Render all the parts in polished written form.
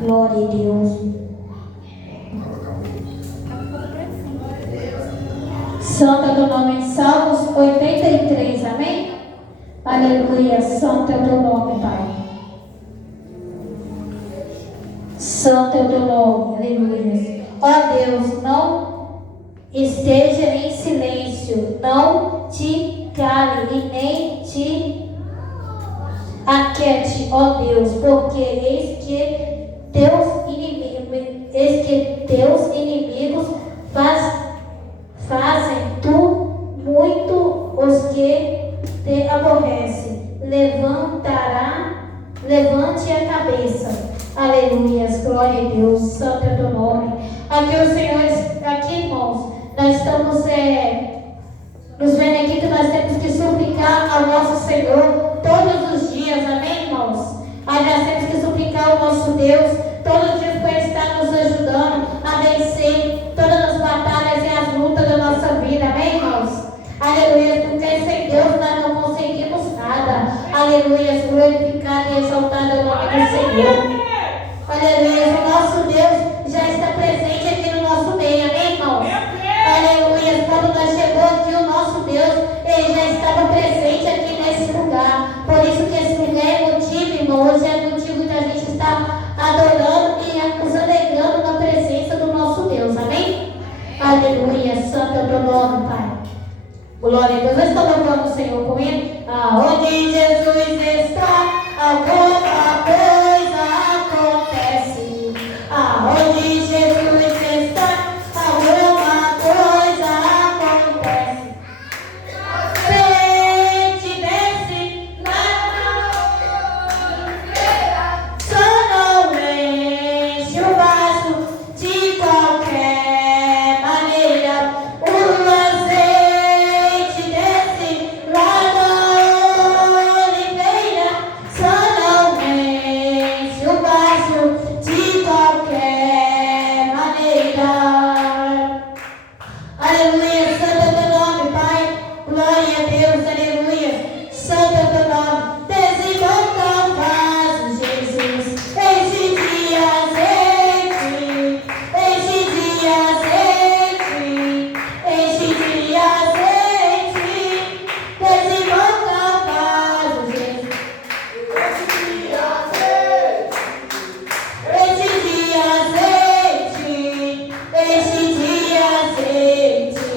Glória a Deus. Santo é o teu nome em Salmos 83, amém? Aleluia, santo é o teu nome, Pai. Santo é o teu nome, aleluia. Ó Deus, não esteja em silêncio, não te cale e nem te aquete, ó Deus, porque eis que teus inimigos fazem tu muito os que te aborrecem. Levante a cabeça. Aleluias, glória a Deus, santo é o teu nome. Aqui os senhores, aqui irmãos, nós estamos nos vendo aqui que nós temos que suplicar ao nosso Senhor todos os dias, amém, irmãos? Nós temos que suplicar ao nosso Deus todos os dias para Ele estar nos ajudando a vencer todas as batalhas e as lutas da nossa vida, amém, irmãos? Aleluia, porque sem Deus nós não conseguimos nada. Aleluia, glorificado e exaltado é o nome do Senhor. Aleluia, o nosso Deus já está presente aqui no nosso meio, amém, irmãos? Aleluia, quando nós chegamos aqui, o nosso Deus, Ele já estava presente aqui nesse lugar. Por isso que esse lugar é motivo, irmão, hoje é motivo de a gente estar adorando e nos alegrando na presença do nosso Deus, amém? Aleluia, santo é o teu nome, Pai. Glória a Deus, nós estamos louvando o Senhor com Ele. Aonde Jesus está, alguma coisa acontece. Aonde Jesus está, alguma coisa acontece. Pente, desce, só não enche o vaso de qualquer maneira. O azeite desce lá na oliveira, só não enche o vaso de qualquer maneira. Aleluia, santo é o teu nome, Pai. Glória a Deus, aleluia. Santo é o teu nome. Desenvolta o vaso, Jesus. Enche de azeite, enche de azeite, enche de azeite. Desenvolta o vaso, Jesus. Enche de azeite, enche de azeite.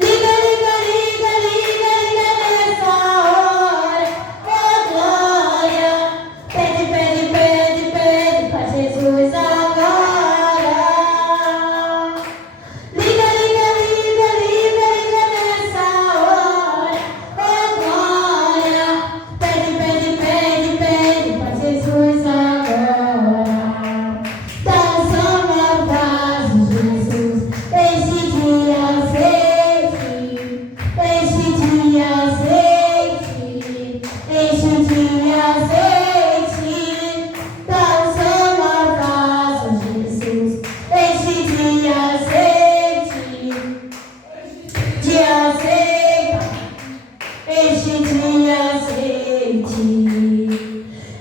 Liga, liga, liga, liga, liga nessa hora. Oh glória. Pede, pede, pede, pede pra Jesus agora. Liga, liga, liga, liga, liga nessa hora. Oh glória. Pede, pede, pede, pede pra Jesus agora. Dá unção ao vaso, Jesus. Enche de azeite, enche de azeite, enche de azeite. Dá unção ao vaso, Jesus. Enche de azeite, enche de azeite.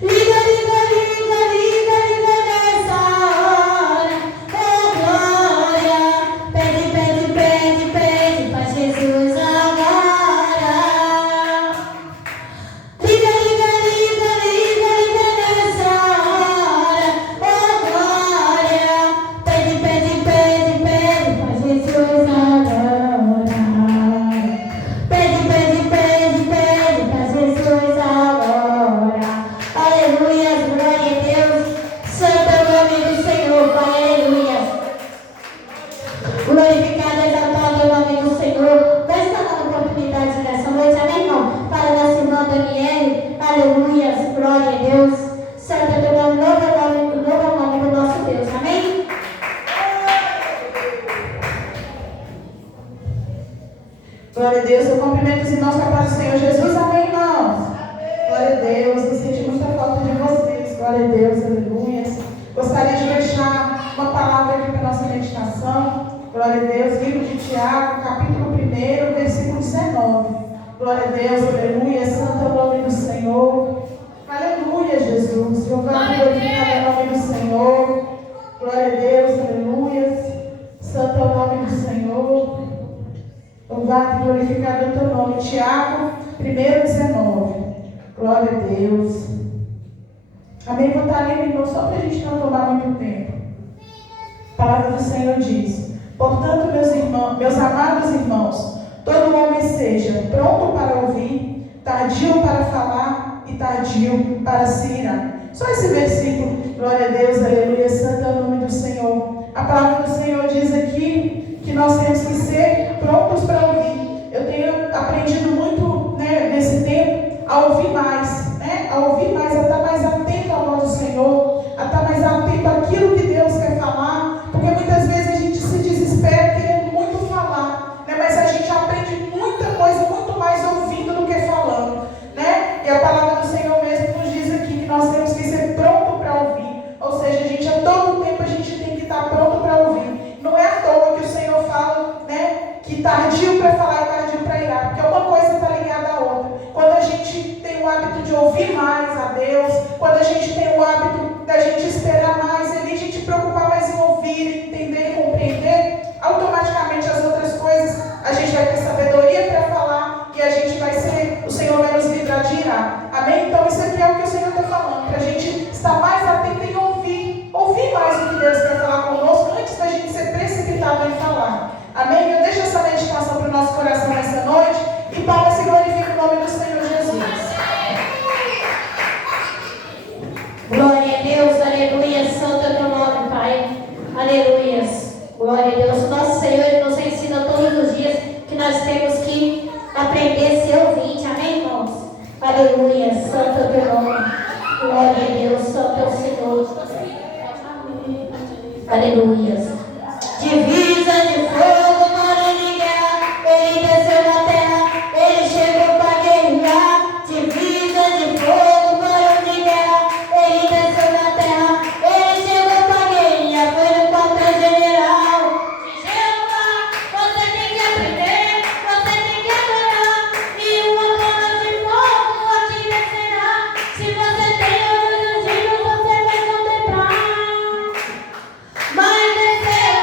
Liga, liga, liga, liga, liga nessa hora. Oh glória. Pede, pede, pede, pede pra Jesus agora. Liga, liga, liga, liga, liga nessa hora. Oh glória. Pede, pede, pede, pede pra Jesus agora. Pede, pede, pede, pede pra Jesus agora. Aleluia, glória a Deus. Santo é o nome do Senhor, Pai, aleluia. Glorificado, exaltado é o nome do Senhor. Vai estar dando oportunidade nessa noite, amém, irmão? Para a nossa irmã Daniele, aleluia, glória a Deus. Santo é o teu nome, novo é o nome do nosso Deus, amém? Glória a Deus, eu cumprimento os irmãos com a paz do Senhor Jesus, amém, irmãos? Glória a Deus, eu senti muita falta de vocês, glória a Deus, aleluia. Gostaria de deixar uma palavra aqui para a nossa meditação, glória a Deus, livro de Tiago, capítulo 1, versículo 19. Glória a Deus, aleluia, santo é o nome do Senhor, aleluia, Jesus, louvado e glorificado é o nome do louvado e glorificado o teu nome. Tiago 1:19. Glória a Deus. Amém? Vou estar lendo, irmão, só para a gente não tomar muito tempo. A palavra do Senhor diz: portanto, meus amados irmãos, todo homem seja pronto para ouvir, tardio para falar e tardio para se irar. Só esse versículo, glória a Deus, aleluia, santo é o nome do Senhor. A palavra do Senhor diz aqui que nós temos que ser prontos para ouvir. Eu tenho aprendido muito, nesse tempo a ouvir mais, a ouvir mais, a estar mais atento à voz do Senhor, a estar mais atento àquilo que Deus quer falar, porque muitas vezes a gente se desespera querendo muito falar, mas a gente aprende muita coisa, muito mais ouvindo do que falando, E a palavra do Senhor mesmo nos diz aqui que nós temos que ser pronto para ouvir, ou seja, a gente a todo tempo a gente tem que estar pronto para ouvir. Não é à toa que o Senhor fala, que tardio para falar e tardio para irar, porque uma coisa está ligada à outra. Quando a gente tem o hábito de ouvir mais a Deus, quando a gente tem o hábito da gente esperar mais, a gente preocupar mais em ouvir, entender e compreender, automaticamente as outras coisas a gente vai ter sabedoria para falar e a gente vai ser, o Senhor vai nos livrar de irar. Amém? Então isso aqui é o que o Senhor está falando, para a gente estar mais atento em ouvir mais o que Deus quer falar conosco antes da gente ser precipitado em falar. Amém? Eu deixo essa meditação para o nosso coração nessa noite e para se glorificar o nome do Senhor Jesus. Glória a Deus, aleluia, santo é o teu nome, Pai. Aleluia. Glória a Deus. Nosso Senhor, Ele nos ensina todos os dias que nós temos que aprender a ser ouvinte. Amém, irmãos? Aleluia, santo é o teu nome. Glória a Deus, santo é o Senhor. Aleluia. Divisa de fogo, mano de guerra, Ele desceu na terra, Ele chegou para guerrear. Divisa de fogo, mano de guerra, Ele desceu na terra, Ele chegou para guerrear. Foi no quartel-general de Jeová. Você tem que aprender, você tem que adorar, e uma coluna de fogo aqui descerá. Se você tem olhos ungidos, você vai contemplar. Mas desceu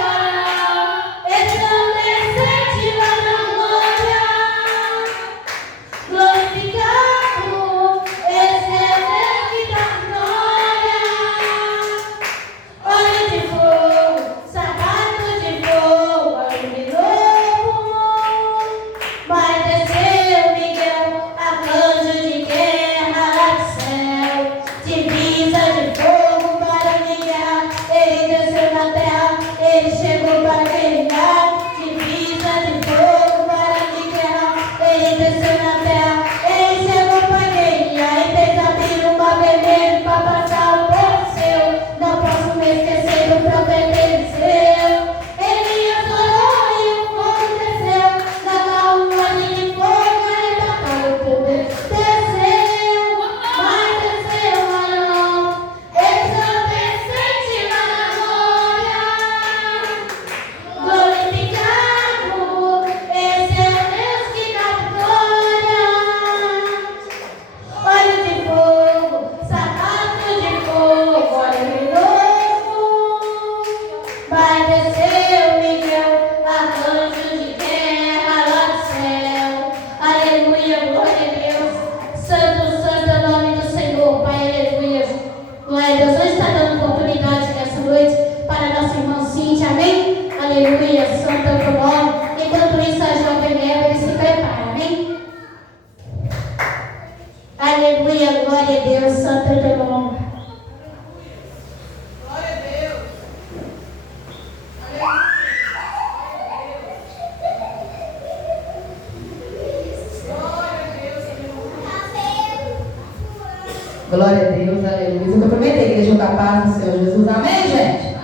Glória a Deus, aleluia. Eu cumprimento a igreja com a paz do Senhor Jesus. Amém, gente?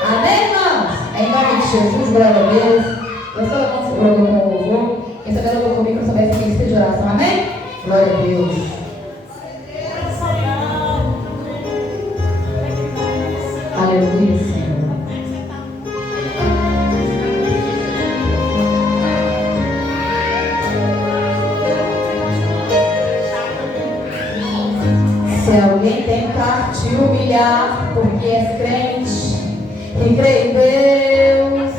Amém, irmãos? Em nome de Jesus, glória a Deus. Eu só não se preocupe com o louvor. Quem sabe louvor comigo, eu soubesse quem esteja de oração. Amém? Glória a Deus. Aleluia, Senhor. Se alguém tentar te humilhar porque és crente e crê em Deus,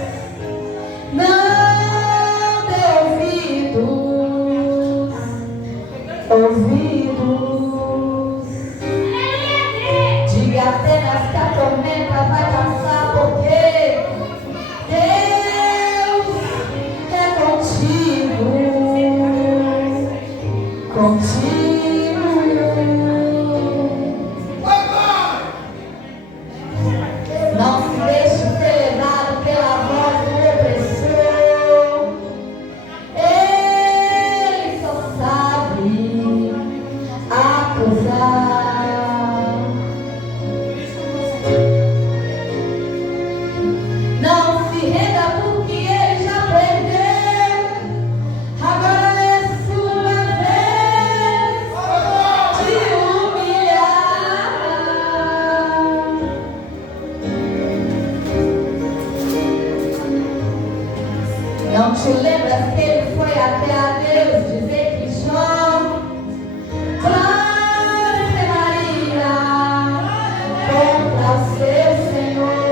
não dê ouvido. apenas que a tormenta vai passar, porque Deus é contigo, contigo. Não se deixe ser levado pela voz do opressor. Ele só sabe acusar. Não se renda porque ele já perdeu. Agora é sua vez de humilhar. Não te lembras que ele foi até a Deus dizer que João blasfemaria contra o seu Senhor?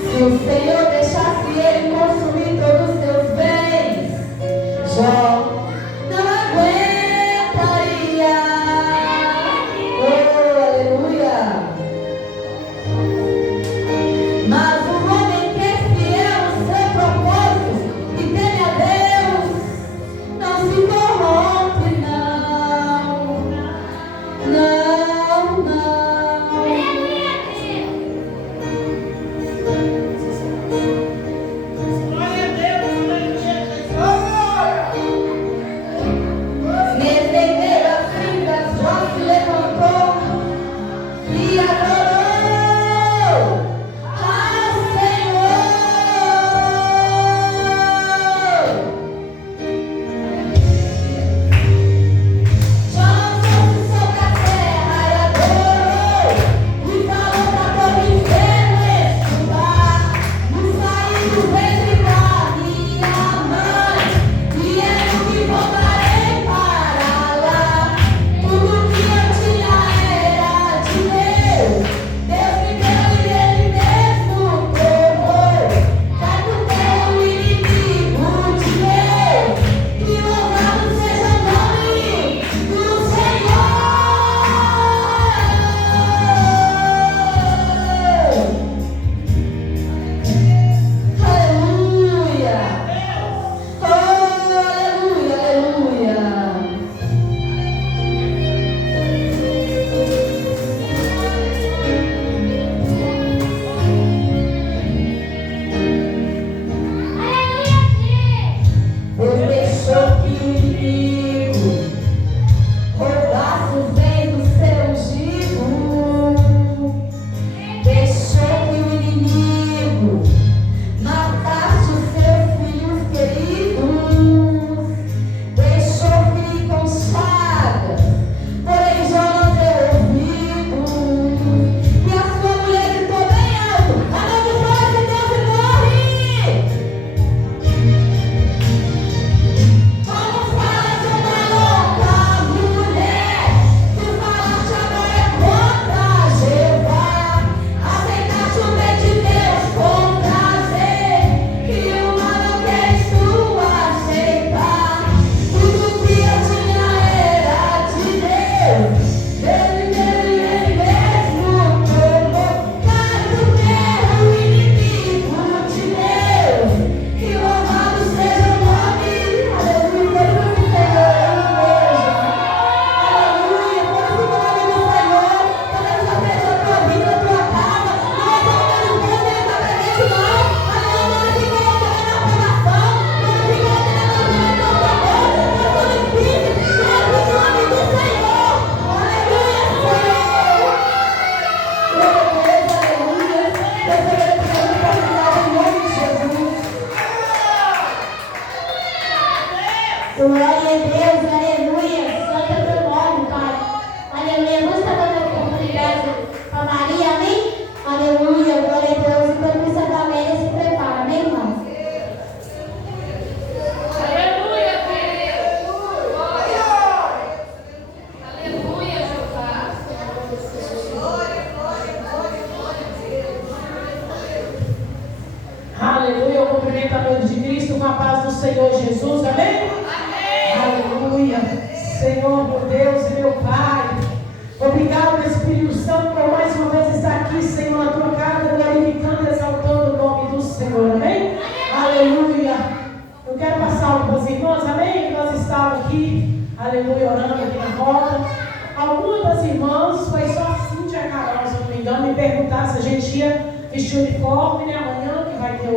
Se o Senhor deixasse ele consumir todos os seus bens, Jó não aguentaria. Oh, aleluia! Mas o homem que é fiel ao seu propósito e teme a Deus, não se corrompe, não. Não, não. Mesendeira finda, Jó se levantou e adorou ao Senhor. Jó lançou-se sobre a terra e adorou, e falou pra todo o inferno escutar. No saí do ventre da minha mãe, e eu que voltarei para lá. Tudo que eu tinha era de Deus. Deus me deu e Ele mesmo tomou. Cai por terra o inimigo de Deus. Que louvado seja o nome do Senhor. Aleluia. Oh, aleluia, aleluia. Deus deixou que o inimigo roubasse os bens do seu ungido. Deixou que o inimigo matasse os seus filhos queridos. Deixou ferir com chagas, porém Jó não deu ouvido. E a sua mulher gritou bem alto: amaldiçoa-se Deus e morre! Como falas uma louca mulher? Tu falaste agora é contra Jeová. Aceitaste o bem de Deus com prazer, e o mal não queres tu aceitar. Tudo que eu tinha era de Deus. Ele mesmo tomou. Cai por terra o inimigo de Deus. Que louvado seja o nome. Aleluia, glorifica o Senhor, igreja. Aleluia, glorifica o nome do Senhor. Talvez já seja a tua vida, a tua casa. Não é só pelo mundo, nem exatamente não. Aleluia, glorifica o Senhor na aprovação. Glorifica o Senhor na aprovação do amor. Na sua espírito. Glorifica o nome do Senhor. Aleluia, Senhor. Glória a Deus, aleluia. Deus abençoe a oportunidade em nome de Jesus. Glória a Deus, aleluia. Santo é o teu nome, Pai. Aleluia. Vamos estar dando a oportunidade para Maria, amém? Aleluia, glória a Deus. Enquanto isso, a Valéria se prepara, amém, irmão? Aleluia, Deus. Glória. Aleluia, Jeová. Aleluia, eu cumprimento a noiva de Cristo com a paz do Senhor Jesus, amém? Aleluia, Senhor, meu Deus e meu Pai, obrigado, Espírito aleluia, orando aqui na roda. Algumas das irmãs, foi só a Cíntia e a Carol, se não me engano, me perguntaram se a gente ia vestir o uniforme, né? Amanhã que vai ter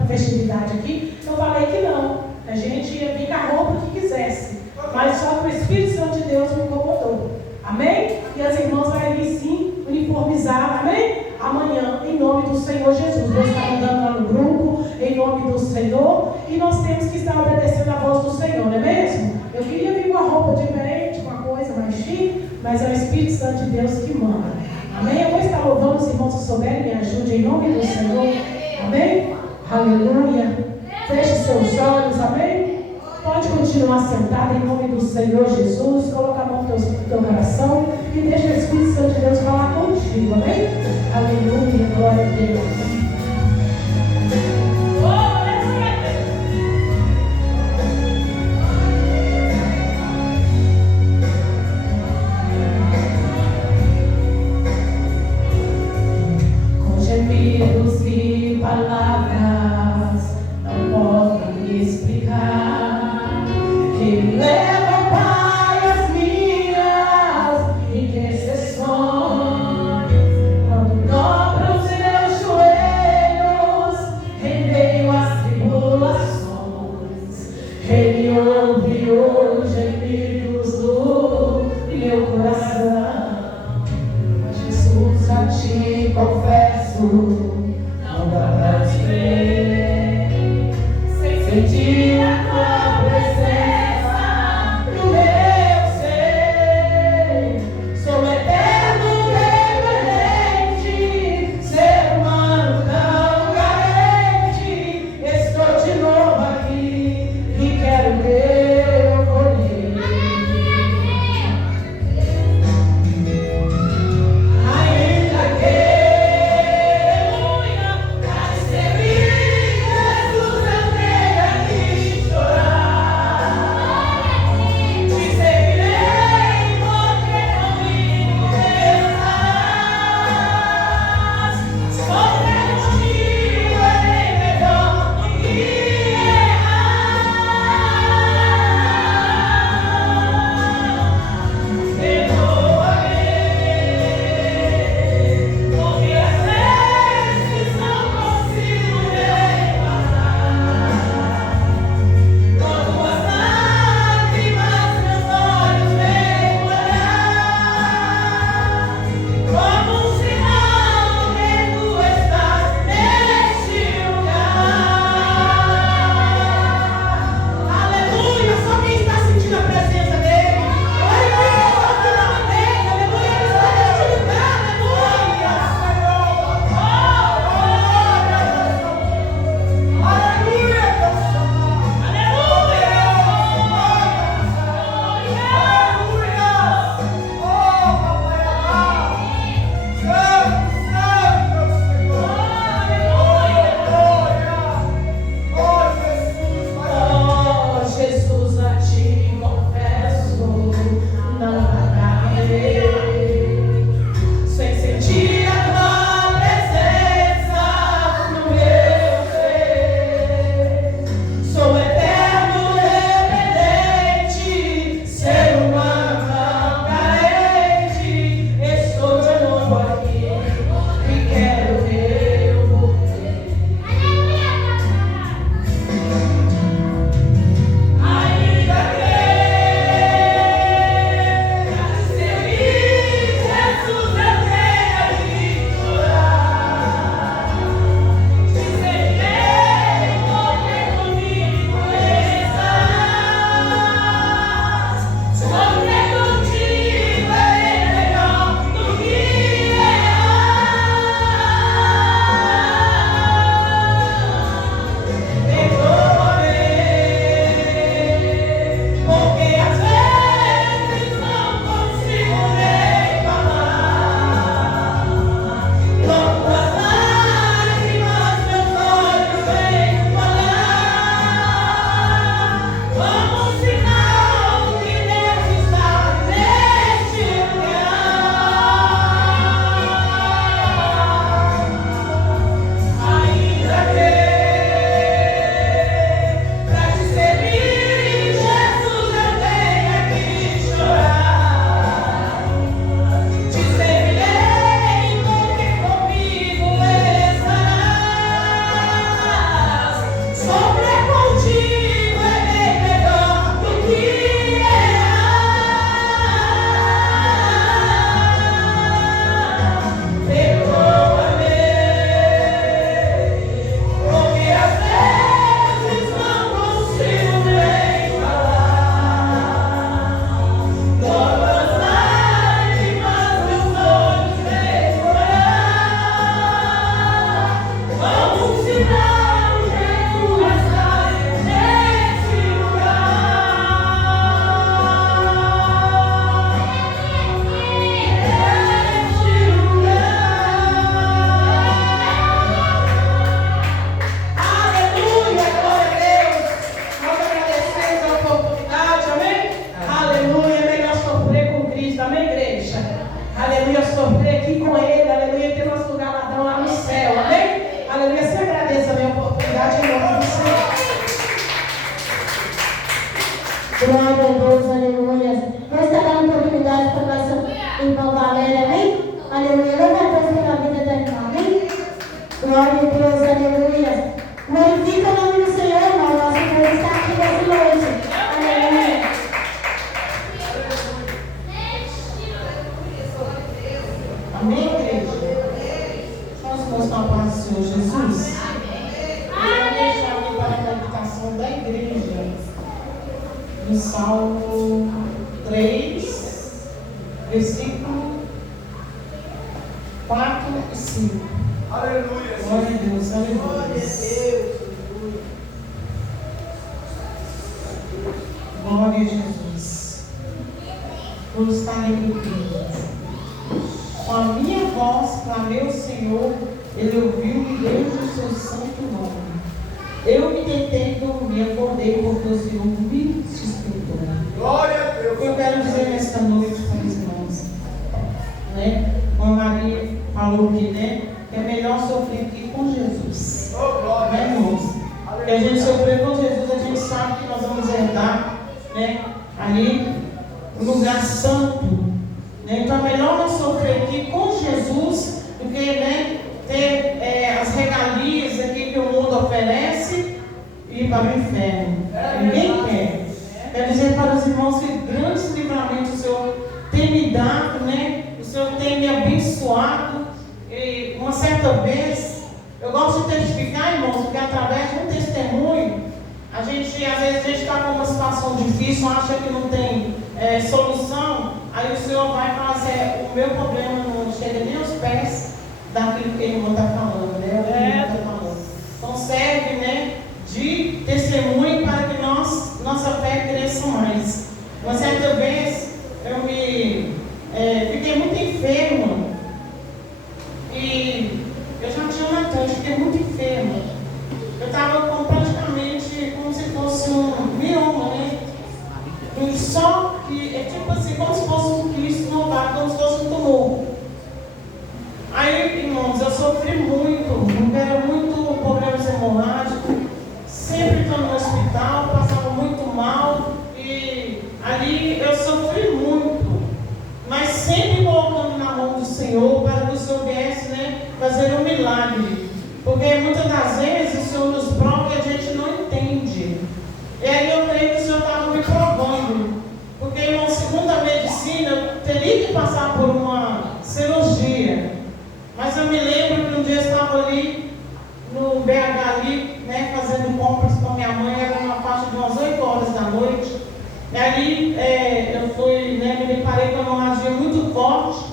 a festividade aqui. Eu falei que não. A gente ia vir com a roupa que quisesse. Mas só que o Espírito Santo de Deus me incomodou. Amém? E as irmãs vão vir sim, uniformizadas. Amém? Amanhã, em nome do Senhor Jesus. Deus está mandando lá no grupo, em nome do Senhor. E nós temos que estar obedecendo a voz do Senhor, não é mesmo? Eu queria vir com a roupa diferente, com uma coisa mais chique, mas é o Espírito Santo de Deus que manda. Amém? Eu vou estar louvando, os irmãos, se souberem, me ajudem, em nome do Senhor. Amém? Aleluia. Feche seus olhos, amém? Pode continuar sentado em nome do Senhor Jesus. Coloca a mão no teu coração e deixa o Espírito Santo de Deus falar contigo, amém? Aleluia, glória a Deus. Com gemidos e palavras não podem explicar, que me leva, Pai, as minhas intercessões. Quando dobro os meus joelhos em meio às tribulações, Ele ouve os gemidos do meu coração. Jesus, a ti confesso, não dá pra te ver, sentir a tua presença no meu ser. Sou eterno dependente, ser humano tão carente. Estou de novo aqui e quero ver eu colher. Ainda que aqui com ele, aleluia, ter nosso lugar ladrão lá no céu, amém? Aleluia, se agradeça a minha oportunidade em nome do Senhor. Glória a Deus, aleluia. Nós estamos dando oportunidade para o nosso irmão Valério, amém? Aleluia. Louva a Deus pela vida da irmã, amém? Glória a Deus, aleluia. Glorifica o nome do Senhor, irmão. Nosso Deus está aqui nessa noite. Aleluia. Amém, igreja? Vamos mostrar a paz do Senhor Jesus? Eu vou deixar aqui para a meditação da igreja. No Salmo 3, versículo 4 e 5. Aleluia. Glória a Deus, aleluia. Glória a Jesus. Por estar em pé. Com a minha voz clamei ao Senhor, Ele ouviu-me desde o seu santo nome. Eu me deitei e dormi, acordei porque o Senhor me sustentou. Glória a Deus. Eu quero dizer nesta noite para os irmãos, né? Como a Maria falou aqui, né? Que é melhor sofrer aqui com Jesus. Oh, glória. Né, irmãos? Que a gente sofrer com Jesus, a gente sabe que nós vamos herdar, né? Ali, um lugar santo. Né? Então é melhor nós sofrer aqui com Jesus do que, né, ter as regalias aqui que o mundo oferece e ir para o inferno. Ninguém quer. Quero dizer para os irmãos que grandes livramentos o Senhor tem me dado, né? O Senhor tem me abençoado. E uma certa vez, eu gosto de testificar, irmãos, porque através de um testemunho, às vezes a gente está com uma situação difícil, acha que não tem solução, aí o Senhor vai falar assim, o meu problema não chega nem aos pés daquilo que a irmã está falando, né? Então serve, né, de testemunho para que nossa fé cresça mais. Uma certa vez eu fiquei muito enferma e eu já tinha uma eu fiquei muito enferma. Eu estava com praticamente como se fosse um mioma, né? Só que é tipo assim, como se fosse um quisto no ovário, como se fosse um tumor. Aí, irmãos, eu sofri muito, era muito problemas hemorrágicos, sempre estou no hospital, passava muito mal e ali eu sofri muito, mas sempre colocando na mão do Senhor para que o Senhor viesse, né, fazer um milagre, porque muitas das vezes o Senhor nos prova e a gente não entende. E aí eu creio que o Senhor estava me provando, porque, irmão, segundo a medicina, eu teria que passar por uma cirurgia. Mas eu me lembro que um dia eu estava ali no BH ali, né, fazendo compras com minha mãe, era uma faixa de umas 8 horas da noite. E ali eu fui, né, me deparei com uma hemorragia muito forte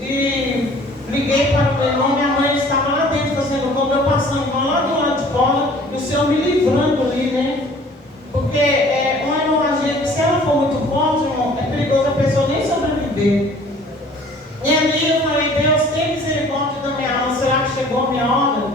e liguei para o meu irmão, minha mãe estava lá dentro fazendo compra, eu passando lá do lado de fora, e o Senhor me livrando ali, né? Porque uma hemorragia que, se ela for muito forte, irmão, é perigoso a pessoa nem sobreviver. E ali eu falei, Deus, tem misericórdia da minha alma, será que chegou a minha hora?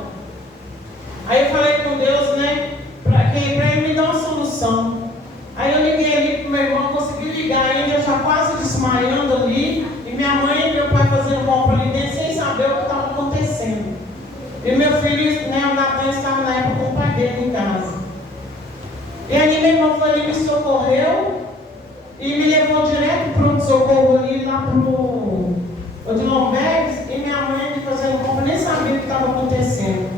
Aí eu falei com Deus, né, para ele me dar uma solução. Aí eu liguei ali para o meu irmão, consegui ligar ainda, já quase desmaiando ali, e minha mãe e meu pai fazendo compra ali dentro, sem saber o que estava acontecendo. E meu filho, né, o Natan, estava na época com o pai dele em casa. E aí meu irmão foi ali, me socorreu, e me levou direto para o socorro ali, lá para o Odilon Vegas, e minha mãe fazendo compra, nem sabia o que estava acontecendo.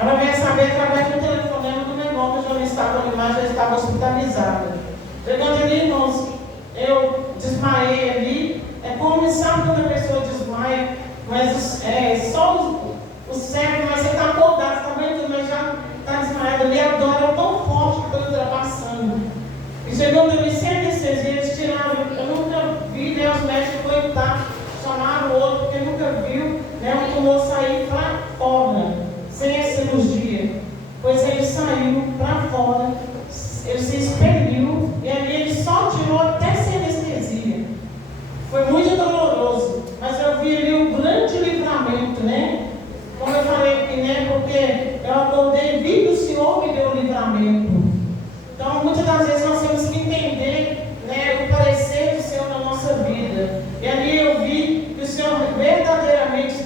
Ela veio saber através do telefonema do meu irmão, que eu já não estava ali mais, já estava hospitalizada. Chegando ali, irmãos, eu desmaiei ali. É como sabe quando a pessoa desmaia, mas só o cérebro, mas você está acordado, você está vendo, mas já está desmaiado ali. A dor era tão forte que foi ultrapassando. E chegando ali sem anestesia, eles tiraram. Eu nunca vi, né, os médicos aguentar, chamaram o outro, porque nunca viu, né, um tumor sair para fora, sem a cirurgia. Pois ele saiu para fora, ele se expeliu, e ali ele só tirou até sem anestesia. Foi muito doloroso, mas eu vi ali um grande livramento, né? Como eu falei aqui, né? Porque eu acordei e vi que o Senhor me deu o livramento. Então, muitas das vezes nós temos que entender, né, o parecer do Senhor na nossa vida. E ali eu vi que o Senhor verdadeiramente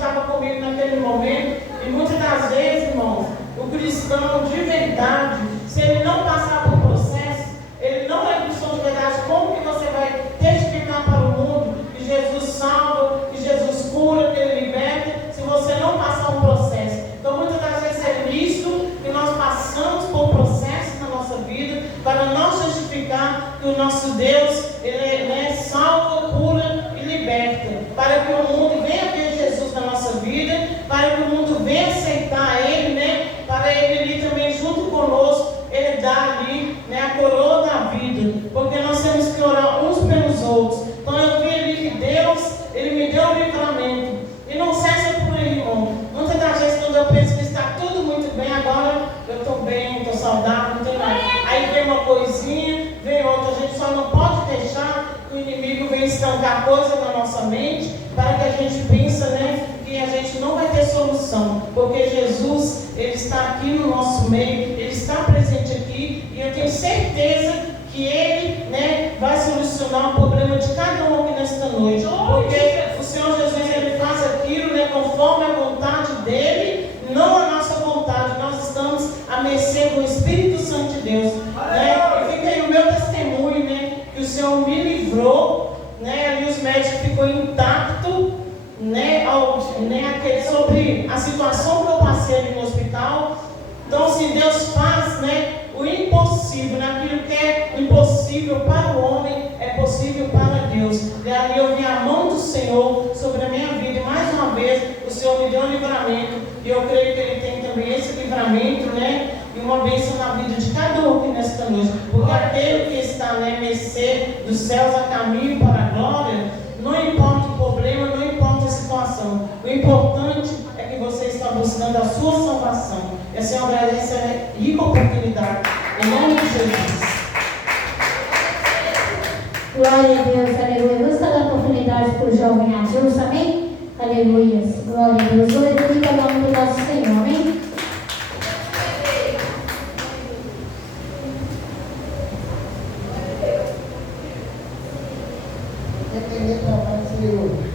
estava comigo naquele momento. E muitas das vezes, irmãos, o cristão de verdade, se ele não passar por processo, ele não é cristão de verdade. Como que você vai testificar para o mundo que Jesus salva, que Jesus cura, que Ele liberta, se você não passar um processo? Então, muitas das vezes é nisso que nós passamos por processos na nossa vida, para não justificar que o nosso Deus, Ele salva, cura e liberta, para que o mundo venha ver Jesus na nossa vida, para que o mundo venha aceitar Ele, para Ele ali também junto conosco, Ele dá ali a coroa da vida, porque nós temos que orar uns pelos outros. Então eu vi ali que Deus, Ele me deu um livramento, e não cessa por aí, irmão. Muitas das vezes quando eu penso que está tudo muito bem, agora eu estou bem, estou saudável, não tem nada. Aí vem uma coisinha, vem outra, a gente só não pode deixar que o inimigo venha estancar coisa na nossa mente, para que a gente pense, que a gente não vai ter solução, porque Jesus, Ele está aqui no nosso meio, Ele está presente aqui, e eu tenho certeza que Ele, vai solucionar o problema de cada um aqui nesta noite, porque o Senhor Jesus, Ele faz aquilo, conforme a vontade dEle, não a nossa vontade. Nós estamos a mercê do Espírito Santo de Deus, e fica aí o meu testemunho, que o Senhor me livrou, ali os médicos ficou intacto, sobre a situação que eu passei ali no hospital. Então, se Deus faz, o impossível, naquilo que é impossível para o homem, é possível para Deus. E ali eu vi a mão do Senhor sobre a minha vida, e mais uma vez o Senhor me deu um livramento, e eu creio que Ele tem também esse livramento, e uma bênção na vida de cada um aqui nesta noite, porque aquele que está mercê dos céus a caminho para a glória, não importa o problema, não importa a situação, o importante é que você está buscando a sua salvação. E a Senhora agradece a rica oportunidade, em nome de Jesus. Glória a Deus, aleluia. Vamos dar a oportunidade para o jovem Adilson, amém? Aleluia. Glória a Deus. Glorifica o nome do nosso Senhor, amém? Dependendo da paz do Senhor.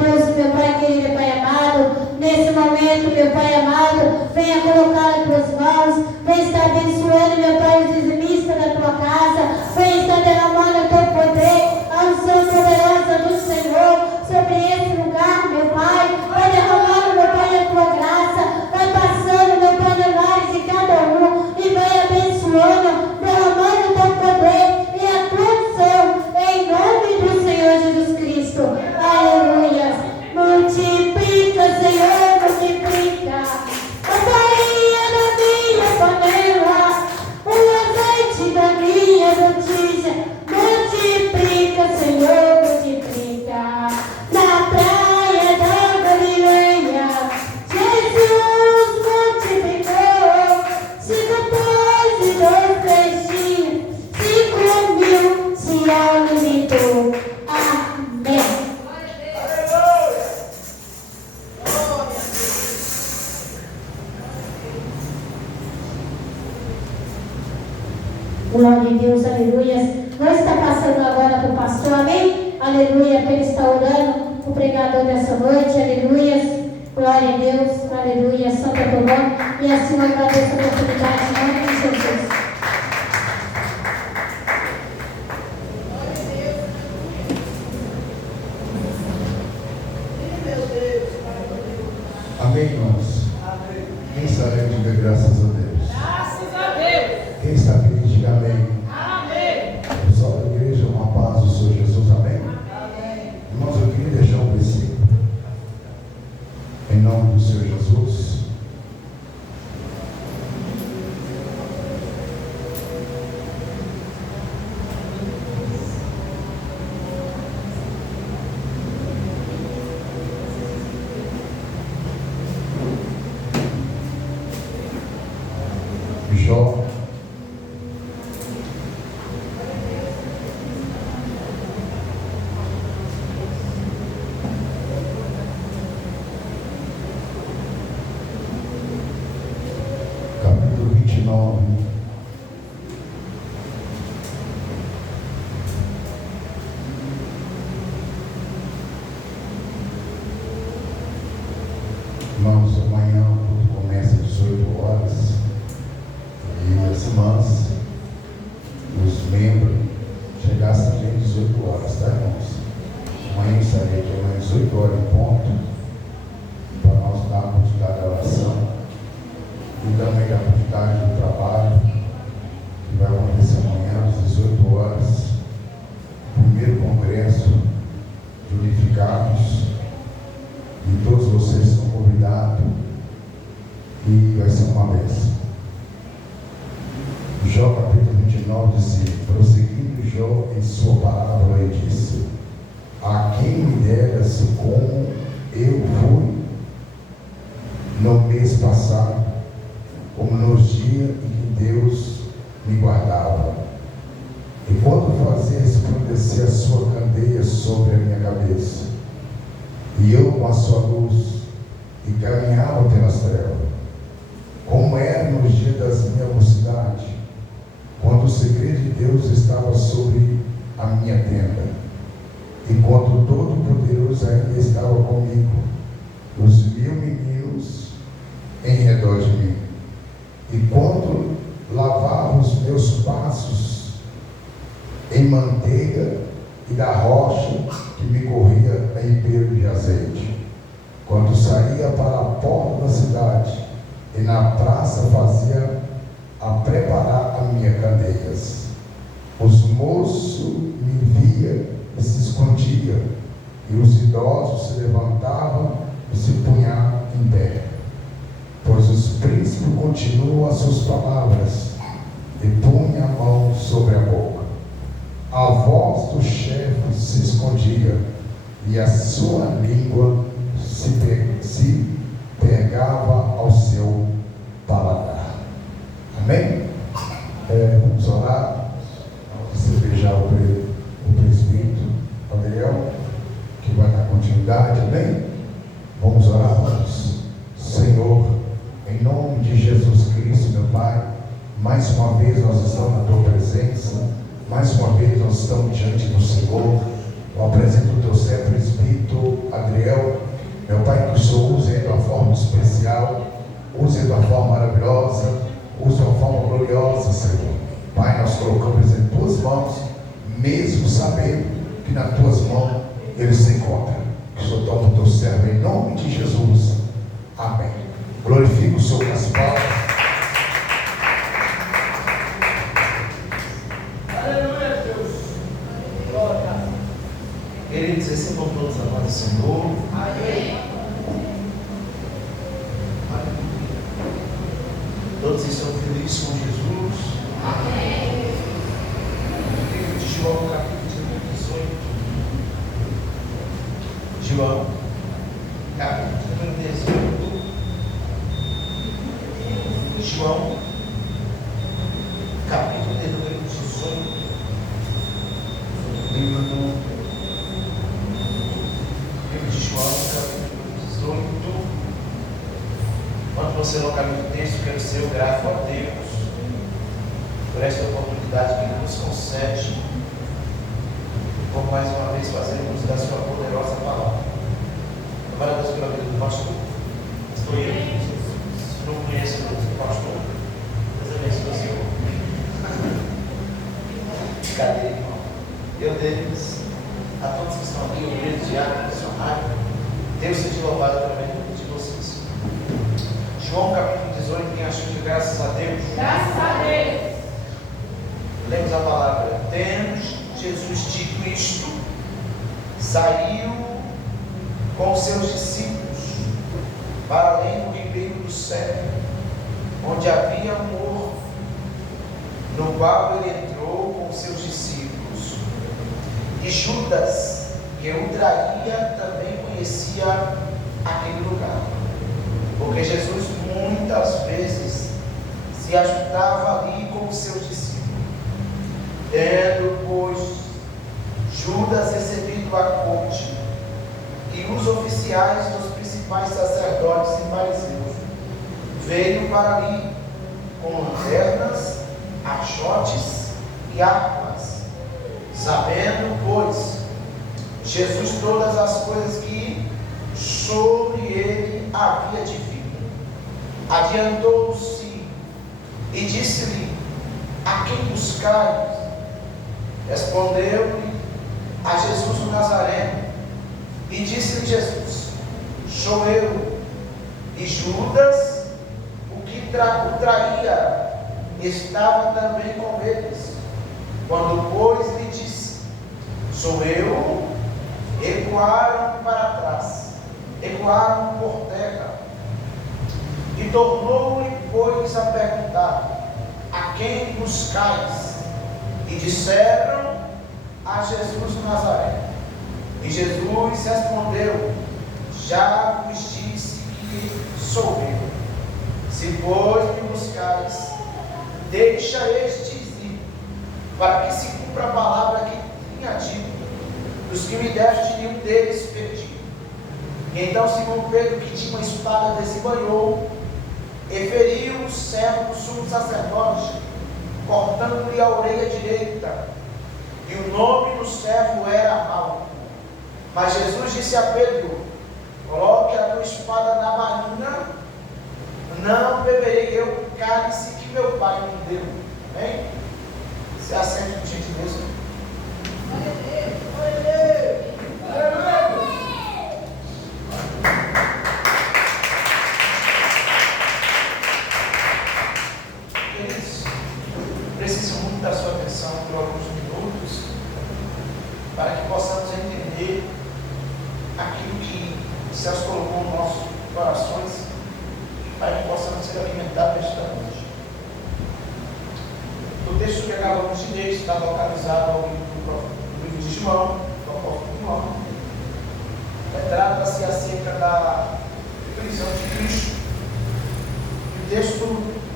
Deus, meu Pai querido, Pai amado, nesse momento, meu Pai amado, venha colocar nas tuas mãos, venha estar abençoando, meu Pai, os dizimistas da tua casa, venha estar derramando o teu poder, a unção poderosa do Senhor sobre esse lugar, meu Pai, vai derramando, meu Pai, a tua graça, vai passando, meu Pai, na lares de cada um e vai abençoando, derramando o teu poder e a tua unção, em nome do Senhor Jesus Cristo. Aleluia. Multiplica, Senhor, multiplica a farinha da minha panela, o azeite da minha botija. Multiplica, Senhor, multiplica. Na praia da Galileia, Jesus multiplicou 5 pães e 2 peixinhos, 5.000 se alimentou. Amém. Glória a Deus, aleluia. Nós está passando agora para o pastor, amém? Aleluia, que ele está orando, o pregador dessa noite, aleluia. Glória a Deus, aleluia, Santo é teu nome. E assim eu agradeço a oportunidade, em nome de Jesus. Amém, irmãos? Quem sabe diga graças a Deus. Graças a Deus. Quem está feliz, diga amém. Amém. Pessoal da igreja, uma paz do Senhor Jesus, amém? Irmãos, eu queria deixar um versículo. Em nome do Senhor Jesus. Jó, capítulo 29. Irmãos, amanhã tudo começa às 18 horas. E as irmãs, os membros, chegassem também às 18 horas, tá, irmãos? Amanhã estarei aqui às 18 horas em ponto, para nós dar a quantidade da oração e também a quantidade do trabalho, que vai acontecer amanhã às 18 horas, primeiro congresso de unificados, e todos vocês são convidados, e vai ser uma bênção. Jó capítulo 29 diz: prosseguindo Jó em sua parábola e disse: a quem me deras como eu fui no mês passado, como nos dias em que Deus me guardava, e quando fazia resplandecer a sua candeia sobre a minha cabeça, e eu com a sua luz, e caminhava pelas trevas, como era nos dias da minha mocidade, quando o segredo de Deus estava sobre a minha tenda, e quando Todo-Poderoso ainda estava comigo, os 1000 meninos em redor de mim, e quando lavava os meus passos em manteiga e da rocha que me corria em ribeiro de azeite, quando saía para a porta da cidade e na praça fazia a preparar a minha candeias, os moços me viam e se escondiam, e os idosos se levantavam e se punham em pé, pois os príncipes continuam as suas palavras e punham a mão sobre a boca. A voz do chefe se escondia e a sua língua se pegava ao seu paladar. Amém? Vamos orar. Você beijar o presbítero Adriel, que vai dar continuidade. Amém? Vamos orar, vamos. Senhor, em nome de Jesus Cristo, meu Pai, mais uma vez nós estamos na Tua presença, mais uma vez nós estamos diante do Senhor, Eu apresento o teu servo presbítero Adriel, meu Pai, que o Senhor use de uma forma especial, use de uma forma maravilhosa, use de uma forma gloriosa, Senhor. Pai, nós colocamos em tuas mãos, mesmo sabendo que nas tuas mãos ele se encontra. Que o Senhor tome o teu servo em nome de Jesus. Amém. Glorifique o Senhor nas palmas. Aleluia, Deus. Glória. Queridos, recebam todos a paz do Senhor. Amém. Todos estão felizes com Jesus. Amém. O livro de João, capítulo de 18. João, capítulo de 18. João, capítulo de número 18. Livro de João, capítulo 18. Quando você localiza o texto, quero ser grato a Deus por esta oportunidade que Ele nos concede, por mais uma vez fazermos da sua poderosa palavra. Glória a Deus pela vida do pastor. Estou eu, não conheço o pastor, mas abençoe o Senhor. Cadê, irmão? Eu deles, a todos que estão aqui, o grande diácono, missionário, Deus seja louvado através de vocês. João capítulo 18, quem achou de graças a Deus? Graças a Deus. Lemos a palavra. Tendo Jesus dito isto, saiu com seus discípulos para além do ribeiro do céu, onde havia um morro, no qual ele entrou com seus discípulos. E Judas, que o traía, também conhecia aquele lugar, porque Jesus muitas vezes se ajuntava ali com os seus discípulos. Tendo, pois, Judas recebido a corte e os oficiais dos principais sacerdotes e fariseus, veio para ali com lanternas, achotes e armas, sabendo, pois, Jesus todas as coisas que sobre ele havia de vir. Adiantou-se e disse-lhe: a quem buscais? Respondeu-lhe a Jesus o Nazareno. E disse-lhe Jesus: sou eu. E Judas, o que o traía, estava também com eles. Quando, pois, lhe disse: sou eu, recuaram para trás, recuaram por terra. E tornou-lhe, pois, a perguntar: a quem buscais? E disseram: a Jesus o Nazareno. E Jesus respondeu: já vos disse que sou eu. Se, pois, me buscais, deixa estes ir, para que se cumpra a palavra que tinha dito: dos que me deste, nenhum deles perdi. E então Simão Pedro, que tinha uma espada, desembanhou e feriu o servo do sumo sacerdote, cortando-lhe a orelha direita. E o nome do servo era Malco. Mas Jesus disse a Pedro: coloque a tua espada na bainha, não beberei eu o cálice que meu pai me deu. Amém? Se assente, por gentileza. Queridos, preciso muito da sua atenção por alguns minutos, para que possamos entender aquilo que Deus colocou nos nossos corações, para que possamos ser alimentados esta noite. O texto que acabamos de ler está localizado ao livro de João, do apóstolo João. Trata-se acerca da prisão de Cristo. O texto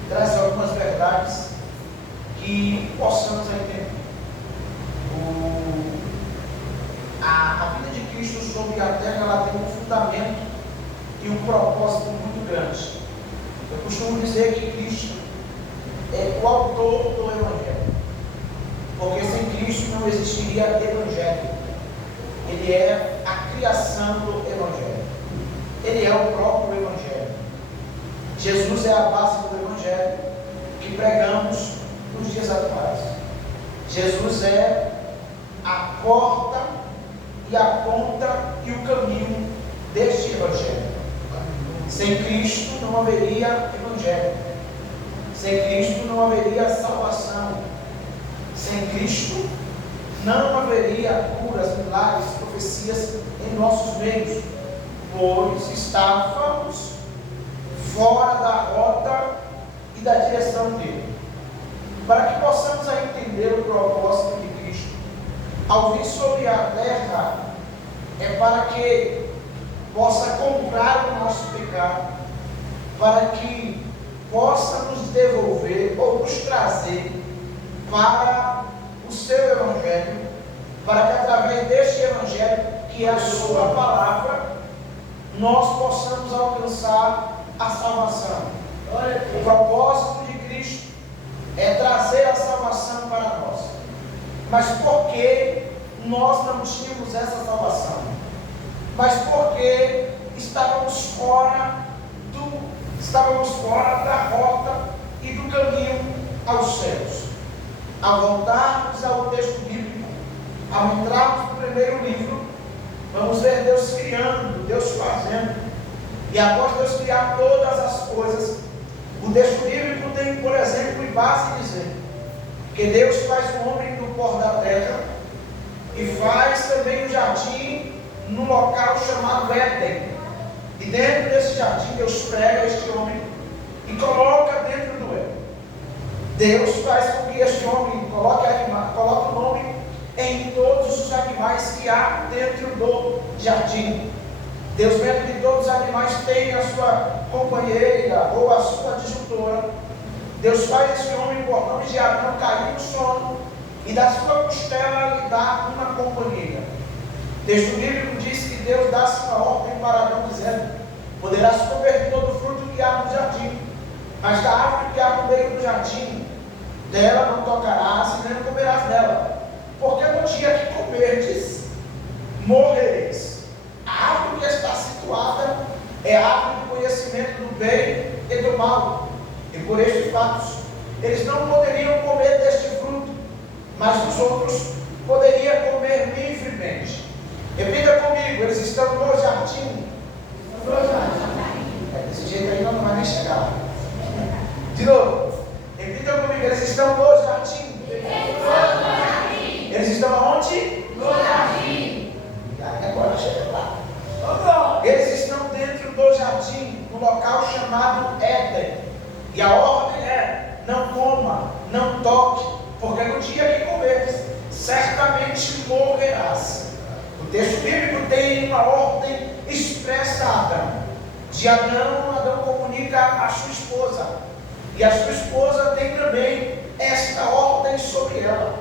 traz algumas verdades que possamos entender. A vida de Cristo sobre a terra, ela tem um fundamento e um propósito muito grande. Eu costumo dizer que Cristo é o autor do Evangelho, porque sem Cristo não existiria Evangelho. ele é a criação do Evangelho. Ele é o próprio Evangelho. Jesus é a base do Evangelho que pregamos nos dias atuais. Jesus é a porta e a ponta e o caminho deste Evangelho. Sem Cristo não haveria Evangelho. Sem Cristo não haveria salvação. Sem Cristo não haveria curas, milagres, profecias em nossos meios, pois estávamos fora da rota e da direção dele. Para que possamos entender o propósito de Cristo ao vir sobre a terra, é para que possa comprar o nosso pecado, para que possa nos devolver ou nos trazer para o seu Evangelho, para que através deste Evangelho, que é a sua palavra, nós possamos alcançar a salvação. O propósito de Cristo é trazer a salvação para nós. Mas por que nós não tínhamos essa salvação? Mas porque estávamos fora da rota e do caminho aos céus. Ao voltarmos ao texto bíblico, ao entrarmos no primeiro livro, vamos ver Deus criando, Deus fazendo. E após Deus criar todas as coisas, o texto bíblico tem, por exemplo, em base dizer que Deus faz o homem do pó da terra e faz também o jardim no local chamado Éden. E dentro desse jardim Deus prega este homem e coloca dentro do Éden. Deus faz com que este homem coloque o nome em todos os animais que há dentro do jardim. Deus, vendo que todos os animais têm a sua companheira ou a sua disjuntora, Deus faz esse homem, por nome de Adão, cair no sono e da sua costela lhe dá uma companheira. O texto bíblico diz que Deus dá-se uma ordem para Adão, dizendo: poderás comer de todo o fruto que há no jardim, mas da árvore que há no meio do jardim, dela não tocarás e nem comerás dela, porque no dia que comerdes, morrereis. A árvore que está situada é a árvore do conhecimento do bem e do mal, e por estes fatos eles não poderiam comer deste fruto, mas os outros poderiam comer livremente. Repita comigo: eles estão no jardim. Desse jeito aí não vai nem chegar lá. De novo, repita comigo: eles estão no jardim. Eles estão aonde? No jardim. E aí agora chega lá. Eles estão dentro do jardim, no local chamado Éden. E a ordem é: não coma, não toque, porque no dia que comeres, certamente morrerás. O texto bíblico tem uma ordem expressa a Adão. De Adão, Adão comunica a sua esposa. E a sua esposa tem também esta ordem sobre ela,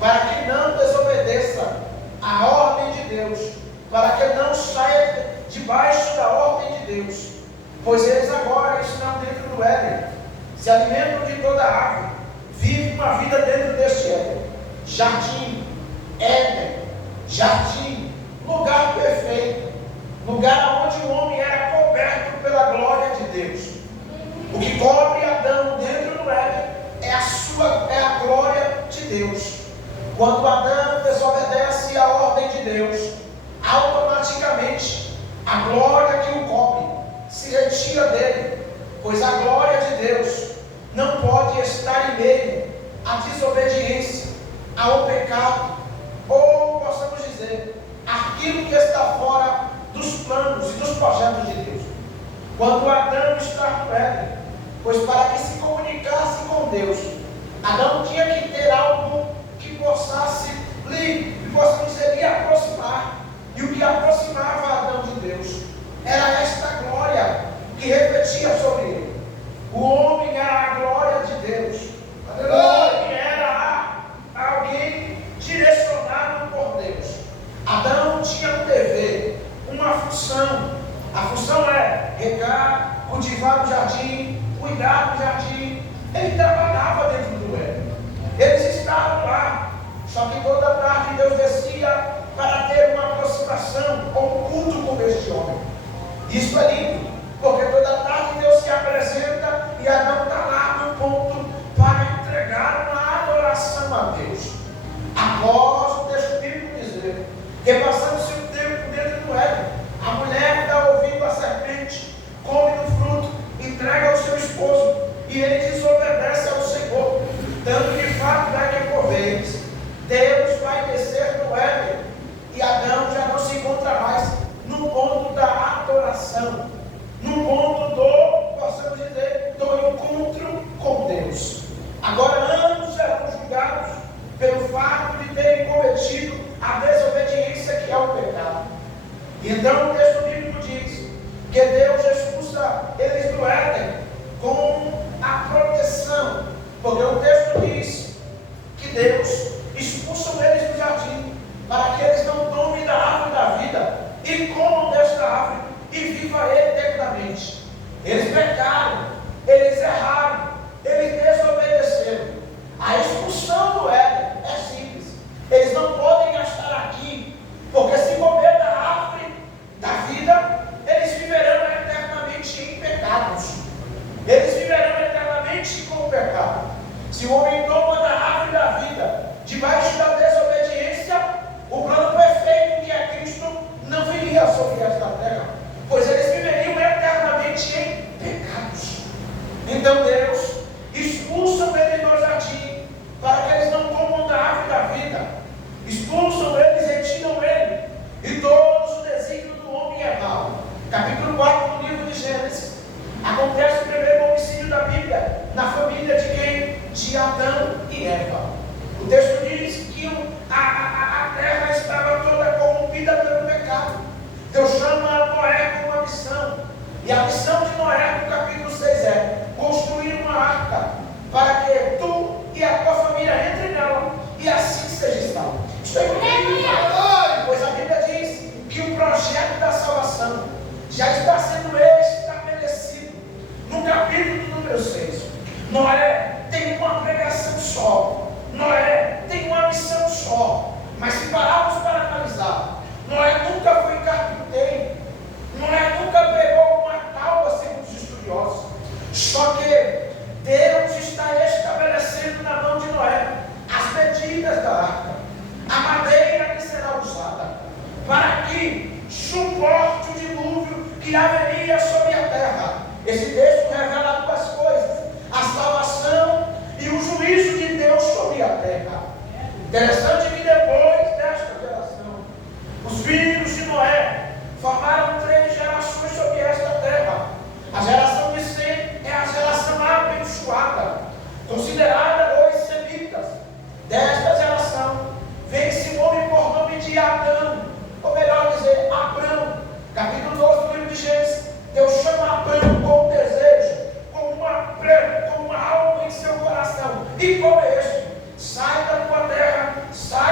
para que não desobedeça a ordem de Deus, para que não saia debaixo da ordem de Deus, pois eles agora estão dentro do Éden, se alimentam de toda a árvore, vivem uma vida dentro deste Éden. Jardim, Éden, jardim, lugar perfeito, lugar onde o homem era coberto pela glória de Deus. O que cobre Adão dentro do Éden é a glória de Deus. Quando Adão desobedece à ordem de Deus, automaticamente a glória que o cobre se retira dele, pois a glória de Deus não pode estar em meio à desobediência, ao pecado, ou possamos dizer, aquilo que está fora dos planos e dos projetos de Deus. Quando Adão está no Éden, pois para que se comunicasse com Deus, Adão tinha que ter algo que possamos dizer, lhe aproximar. E o que aproximava Adão de Deus era esta glória que refletia sobre ele. O homem era a glória de Deus. O homem era alguém direcionado por Deus. Adão tinha um dever, uma função. A função é regar, cultivar o jardim, cuidar do jardim. Ele trabalhava dentro do Éden. Eles estavam lá. Só que toda tarde Deus descia para ter uma proximidade prostração ou culto como este homem. Isso é lindo, porque toda tarde Deus se apresenta e Adão está lá no ponto para entregar uma adoração a Deus. Após o texto bíblico dizer que passando-se o tempo dentro do Éden, a mulher está ouvindo a serpente, come do fruto, entrega ao seu esposo e ele desobedece ao Senhor. Tanto que fato é que por vezes Deus vai descer no Éden e Adão já não se encontra mais no ponto da adoração, no ponto do, possamos dizer, do encontro com Deus. Agora ambos serão julgados pelo fato de terem cometido a desobediência, que é o pecado. E então o texto bíblico diz que Deus expulsa eles do Éden com a proteção, porque o texto diz que Deus expulsa eles do jardim para que eles não tomem da árvore da vida e comam desta árvore e vivam eternamente. Eles pecaram, eles erraram, eles desobedeceram. A expulsão do Éden é simples. Eles não podem estar aqui, porque se comer da árvore da vida, eles viverão eternamente em pecados. Eles viverão eternamente com o pecado. Se o homem toma da árvore da vida, debaixo da desobediência, o plano perfeito que é Cristo não viria sobre esta terra, pois eles viveriam eternamente em pecados. Então Deus expulsa eles do jardim para que eles não comam da árvore da vida. Expulsam eles, retiram ele, e todos o desígnio do homem é mau. Capítulo 4 do livro de Gênesis. Acontece o primeiro homicídio da Bíblia na família de quem? De Adão e Eva. O texto diz que a terra estava toda corrompida pelo pecado. Deus chama Noé com uma missão. E a missão de Noé, no capítulo 6, é construir uma arca para que tu e a tua família entrem nela e assim seja salvo. Isso é incrível, pois a Bíblia diz que o projeto da salvação já está sendo estabelecido no capítulo número 6. Noé tem uma pregação só, Noé tem uma missão só, mas se pararmos para analisar, Noé nunca foi carpinteiro, Noé nunca pegou uma tábua, segundo os estudiosos. Só que Deus está estabelecendo na mão de Noé as medidas da arca, a madeira que será usada, para que suporte o dilúvio que haveria sobre a terra. Esse texto revela duas coisas: a salvação e o juízo de Deus sobre a terra. Interessante que depois desta geração, os filhos de Noé formaram 3 gerações sobre esta terra. A geração de Sem é a geração abençoada, considerada os semitas. Desta geração vem-se um homem por nome de Adão, ou melhor dizer, Abrão. Capítulo 12 do livro de Gênesis. Deus chama Abrão com um desejo, com uma alma em seu coração. E qual é este? Sai da tua terra, sai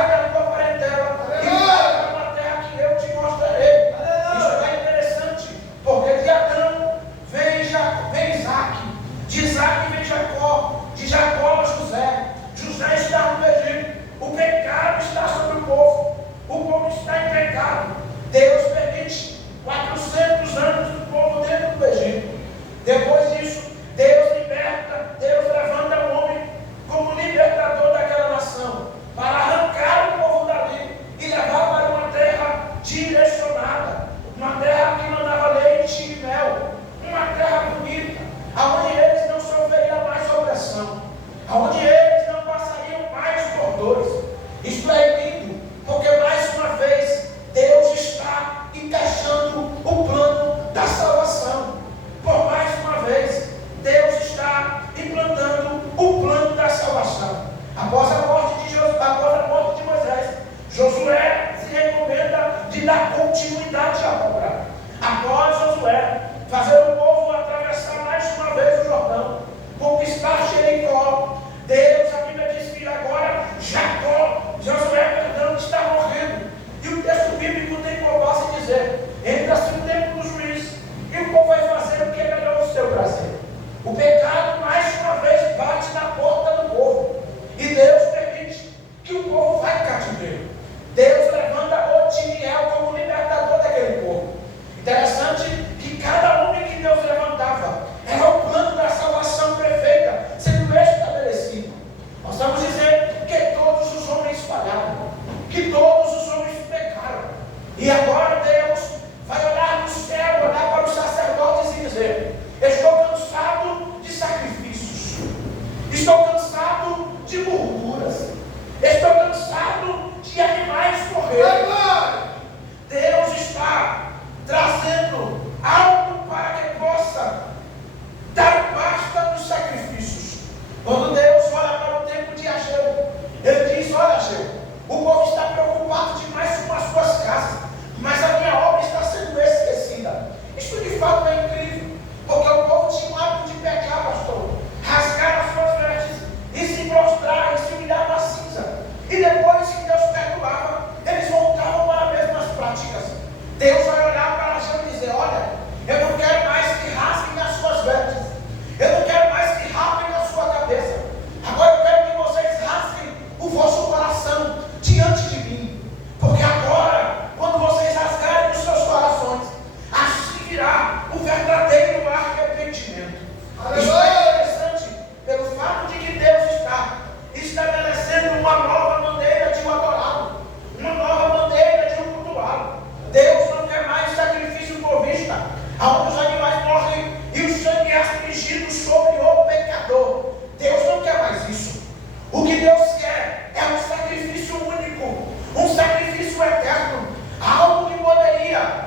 há o verdadeiro arrependimento. Isso é interessante pelo fato de que Deus está estabelecendo uma nova maneira de o adorá-lo, uma nova maneira de o cultuá-lo. Deus não quer mais sacrifício por vista, onde os animais morrem e o sangue é aspergido sobre o pecador. Deus não quer mais isso. O que Deus quer é um sacrifício único, um sacrifício eterno, algo que poderia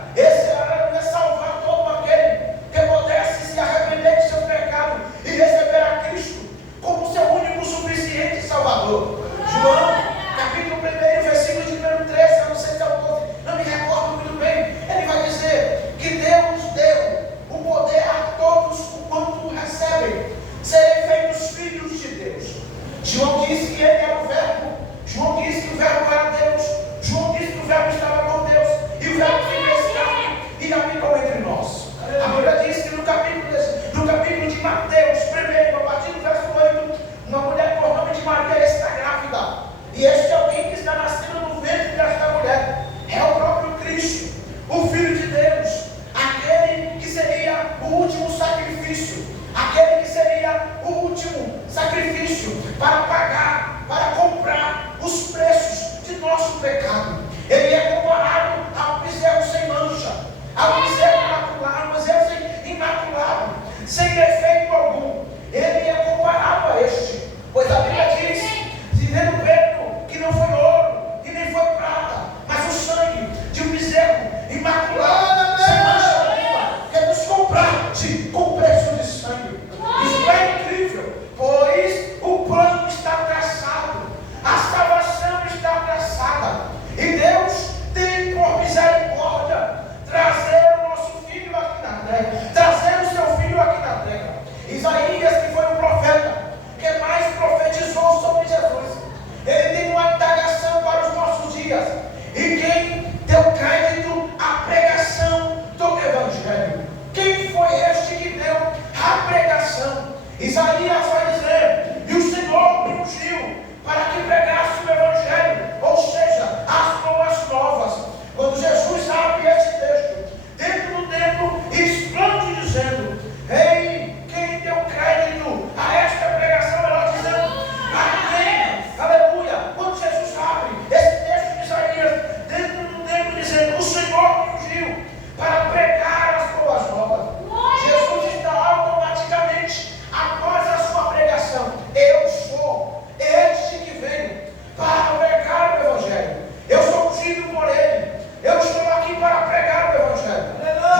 salvar todo aquele que pudesse se arrepender de seu pecado e receber a Cristo como seu único suficiente Salvador. João, capítulo 1, versículo de número 13, eu não sei se é o 12, não me recordo muito bem, ele vai dizer que Deus deu o poder a todos o quanto o recebem, serem feitos filhos de Deus. João disse que ele era o verbo, João disse que o verbo era Deus, João disse que o verbo estava com Deus, e o verbo se fez carne e habitou entre nós. A Bíblia diz que no capítulo de Mateus, primeiro, a partir do verso 8, uma mulher por nome de Maria está grávida, e este alguém que está nascendo no ventre desta mulher é o próprio Cristo, o Filho de Deus, aquele que seria o último sacrifício, aquele que seria o último sacrifício para pagar, para comprar os preços de nosso pecado. Ele é comparado a um bezerro sem mancha, a um bezerro imaculado, um bezerro imaculado, sem defeito algum. Ele é comparado a este, pois a Bíblia diz, dizendo Pedro, que não foi ouro e nem foi prata, mas o sangue de um bezerro imaculado, sem mancha alguma, que nos compraste com preço de sangue. Isso é incrível, pois o plano está traçado, a salvação está traçada, e Deus tem por misericórdia trazer o nosso filho aqui na terra, trazer o seu filho aqui na terra. Isaías, que foi o profeta que mais profetizou sobre Jesus, ele tem uma indagação para os nossos dias, e quem deu crédito à pregação do Evangelho? Quem foi este que deu a pregação? Isaías vai dizer, e o Senhor me ungiu para que pregasse o Evangelho, ou seja, as boas novas. Quando Jesus abre esse texto, dentro do templo, explode dizendo, ei, quem deu crédito a esta pregação? Ela dizendo, amém, aleluia. Quando Jesus abre esse texto de Isaías, dentro do templo, dizendo, o Senhor me ungiu para pregar as boas novas. Jesus está automaticamente, após a sua pregação, eu sou este que veio para pregar o Evangelho. Eu sou ungido por ele. Eu estou aqui para pregar o Evangelho.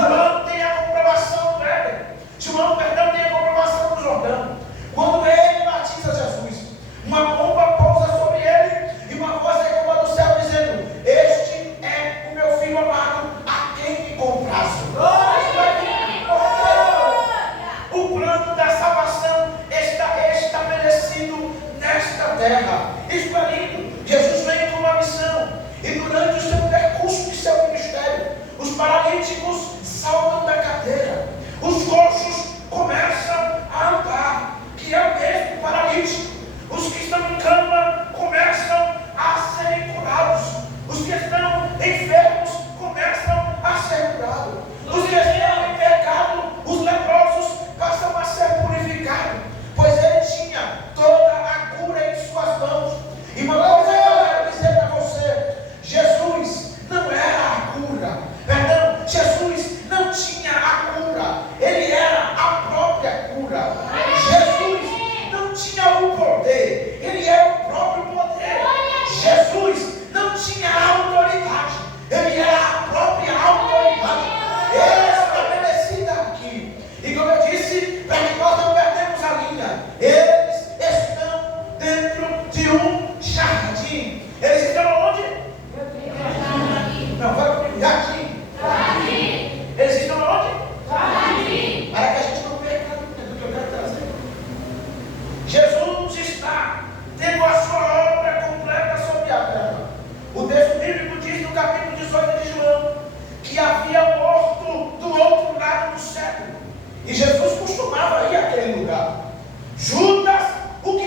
João tem a comprovação do Éden. João, perdão, tem a comprovação do Jordão. Quando ele batiza Jesus, uma pomba pousa sobre ele e uma voz ecoa do céu dizendo, este é o meu filho amado, a quem me comprazo. O plano da salvação está estabelecido nesta terra. Isso é lindo. Jesus vem com uma missão, e durante o seu percurso de seu ministério, os paralíticos saltam da cadeira, os coxos começam a andar, que é o mesmo paralítico. Os que estão em cama começam a serem curados, os que estão enfermos começam a ser curados, os que estão em pecado, os leprosos passam a ser purificados, pois ele tinha toda a cura em suas mãos. E uma coisa que eu quero dizer para você, Jesus não era a cura, perdão, Jesus não tinha a cura, ele era a própria cura. Jesus não tinha o poder, ele era o próprio poder. Jesus não tinha autoridade, ele era a própria autoridade estabelecida aqui. E como eu disse, para que nós não perdemos a linha, eles estão dentro de um jardim. Eles estão onde? Não, vai comigo, jardim. Eles estão onde? Jardim. Para que a gente não perca do que eu quero trazer. Jesus está tendo a sua obra completa sobre a terra. O texto bíblico diz no capítulo 18 de João que havia um morto do outro lado do século. E Jesus costumava ir àquele lugar. Judas, o que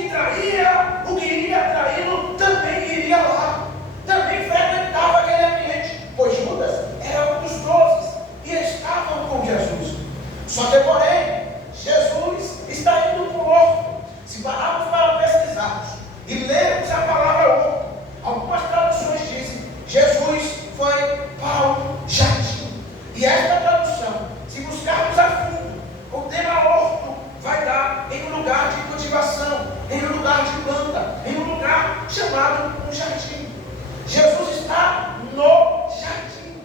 iria traí-lo, também iria lá. Também frequentava aquele ambiente, pois Judas era um dos 12 e estavam com Jesus. Só que, porém, Jesus está indo para o horto. Se pararmos para pesquisarmos e lermos a palavra horto, algumas traduções dizem: Jesus foi para o jardim. E esta tradução, se buscarmos a fundo, o tema horto vai dar em um lugar de cultivação, em um lugar de planta, em um lugar chamado um jardim. Jesus está no jardim.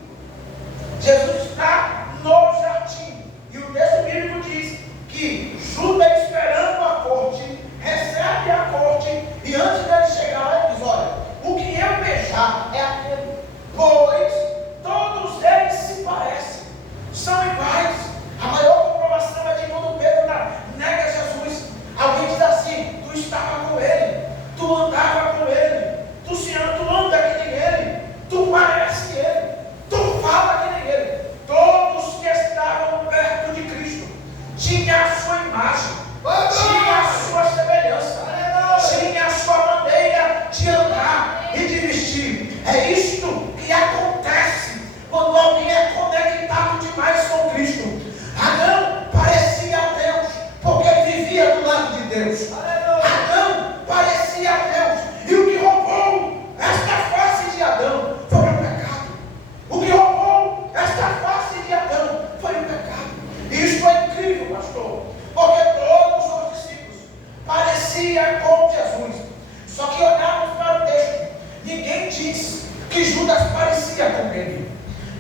Jesus está no jardim. E o texto bíblico diz que Judas, esperando a corte, recebe a corte, e antes dele chegar lá, ele diz: olha, o que eu beijar é aquele, pois todos eles se parecem, são iguais. A maior comprovação é de quando Pedro nega Jesus. Alguém diz assim: tu estava com ele, tu andava com ele, tu anda que nem ele, tu parece ele, tu fala que nem ele. Todos que estavam perto de Cristo tinham a sua imagem, tinha a sua semelhança, tinha a sua maneira de andar e de vestir. É isto que acontece quando alguém é conectado demais com Cristo. Adão parecia Deus, porque ele vivia do lado de Deus. Adão parecia Deus, e o que roubou esta face de Adão foi o pecado. O que roubou esta face de Adão foi o pecado. E isso é incrível, pastor, porque todos os discípulos pareciam com Jesus. Só que olhamos para o texto, ninguém diz que Judas parecia com ele.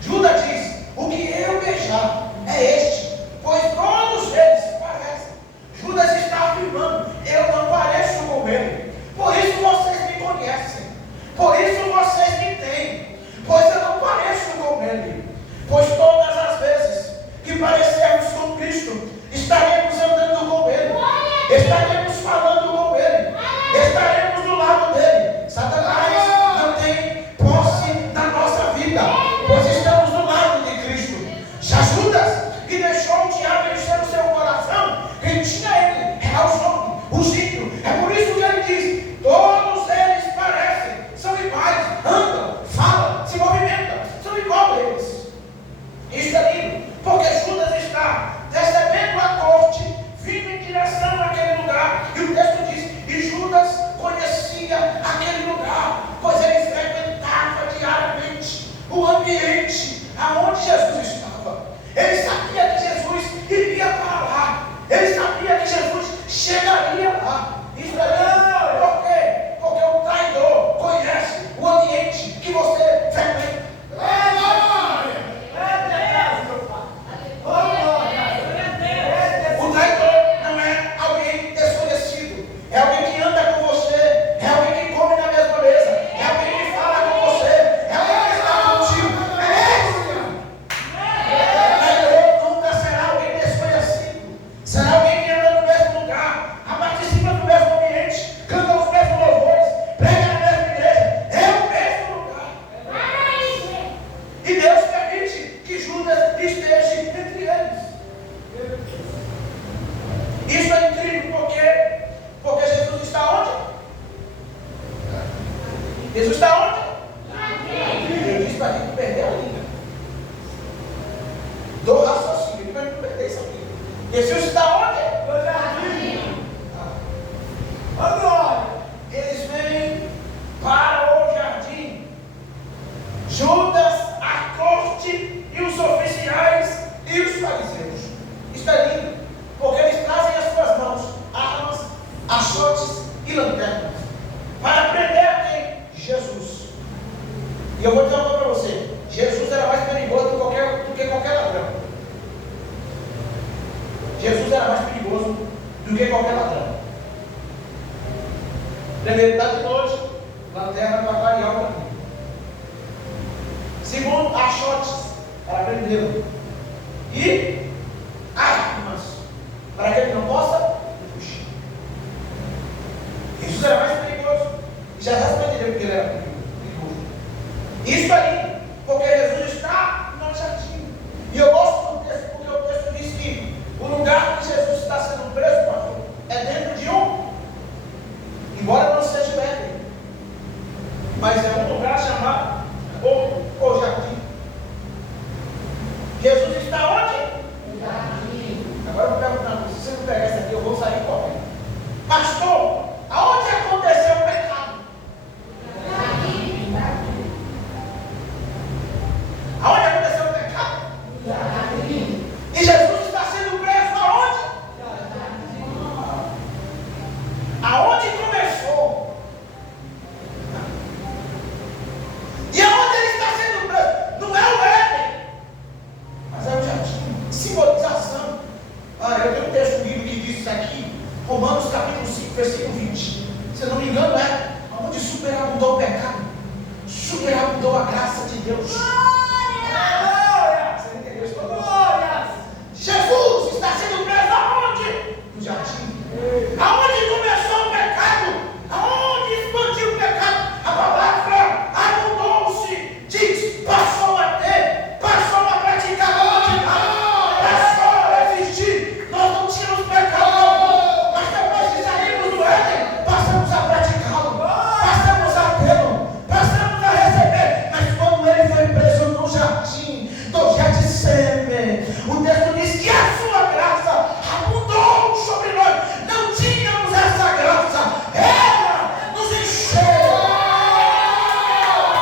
Judas diz: o que eu beijar é este, pois todos eles se parecem. Judas está afirmando: eu não pareço com ele, por isso vocês me conhecem, por isso vocês me têm, pois eu não pareço com ele. Pois todas as vezes que parecermos com Cristo, estaremos andando com ele, estaremos falando com ele, estaremos do lado dele. Satanás não tem posse na nossa vida, pois estamos do lado de Cristo. Já Judas, que deixou o diabo encher o seu coração, quem tinha ele era o sono, o gírio. É por isso que ele diz: todos eles parecem, são iguais, andam, falam, se movimentam, são igual a eles. Isso é lindo, porque Judas está recebendo a corte, vindo em direção àquele lugar, e o texto diz: e Judas conhecia aquele lugar, pois ele frequentava diariamente o ambiente aonde Jesus estava. Ele sabia que Jesus iria para lá, ele sabia que Jesus chegaria lá. Isso é lindo. Por quê? Porque o traidor conhece o ambiente que você frequenta. O traidor não é alguém desconhecido, é alguém que anda com você, é alguém que come na mesma mesa, é alguém que fala com você, é alguém que está contigo. É esse. O traidor nunca será alguém desconhecido, será alguém que anda no mesmo lugar, participa do mesmo ambiente, canta os mesmos louvores, prega na mesma igreja, é o mesmo lugar. E Deus permite que Judas esteja entre eles. Isso é incrível porque Jesus está onde? Jesus está onde? Ele disse para a gente perder a linha do raciocínio, para a gente não perder isso aqui. Jesus está onde? No jardim. Agora, eles vêm para o jardim. Judas, a corte e os oficiais e os fariseus. Isso é lindo, porque eles trazem as suas mãos armas, achotes e lanternas para prender a quem? Jesus. E eu vou dizer uma coisa para você: Jesus era mais perigoso do que qualquer ladrão. Jesus era mais perigoso do que qualquer ladrão. Primeiro, está de noite, lanterna para clarear o caminho. Segundo, achotes para prendê-lo. E armas para que ele não possa fugir. Jesus era mais perigoso. E já responderam porque ele era perigoso. Isso aí, porque Jesus está no jardim. E eu gosto do texto porque o texto diz que o lugar que Jesus está sendo preso, pastor, é dentro de um, embora não seja o Éden, mas é um lugar chamado o jardim. Jesus está onde? Olha, eu tenho um texto bíblico que diz isso aqui, Romanos capítulo 5, versículo 20. Se eu não me engano, onde superabundou o pecado, superabundou a graça de Deus. Glória! Você entendeu isso? Glória! Jesus está sendo preso aonde? No jardim. Aonde começou o pecado? Aonde expandiu o pecado? A palavra abundou-se, diz, passou a ter, passou a praticar a quantidade, passou a existir. Nós não tínhamos pecado, mas depois de sairmos do Éden, passamos a praticá-lo, passamos a tê-lo, passamos a receber. Mas quando ele foi preso no jardim do Getsemane, o texto diz que a sua graça abundou sobre nós. Não tínhamos essa graça, ela nos encheu.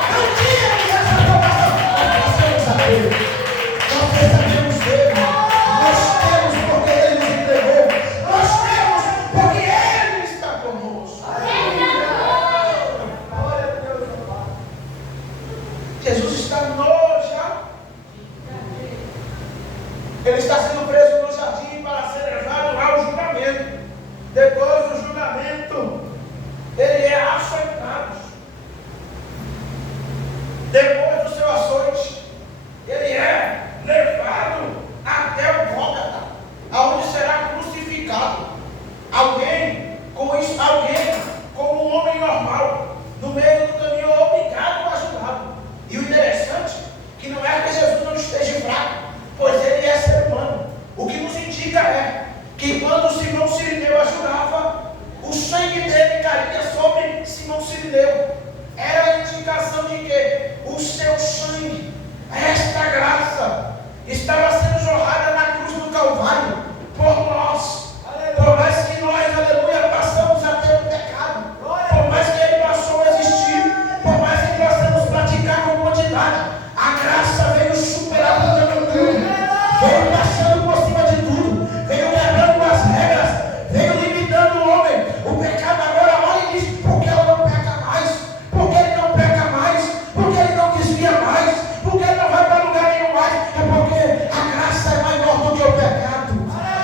Não tínhamos essa salvação, nós passamos a ter. Nós recebemos dele, nós temos porque ele nos entregou, nós temos porque ele está conosco. Glória a Deus. Jesus está no jardim. Ele está sendo preso no jardim para ser levado ao julgamento. Depois do julgamento, ele é açoitado. Depois do seu açoite, ele é levado até o Gólgota, aonde será crucificado. Alguém como um homem normal, no meio do caminho, obrigado a ajudá-lo. E o interessante que não é que Jesus não esteja fraco, pois ele é ser humano. O que nos indica é que quando Simão Cirineu ajudava, o sangue dele caía sobre Simão Cirineu. Era a indicação de que o seu sangue, esta graça, estava sendo jorrada na cruz do Calvário por nós. Por mais que nós, aleluia, passamos a ter o pecado, por mais que ele passou a existir, por mais que passamos a praticar com quantidade, a graça veio superabundando tudo, veio passando por cima de tudo, veio quebrando as regras, veio limitando o homem. O pecado agora olha e diz: porque ele não peca mais, porque ele não peca mais, porque ele não desvia mais, porque ele não vai para lugar nenhum mais. É porque a graça é maior do que o pecado,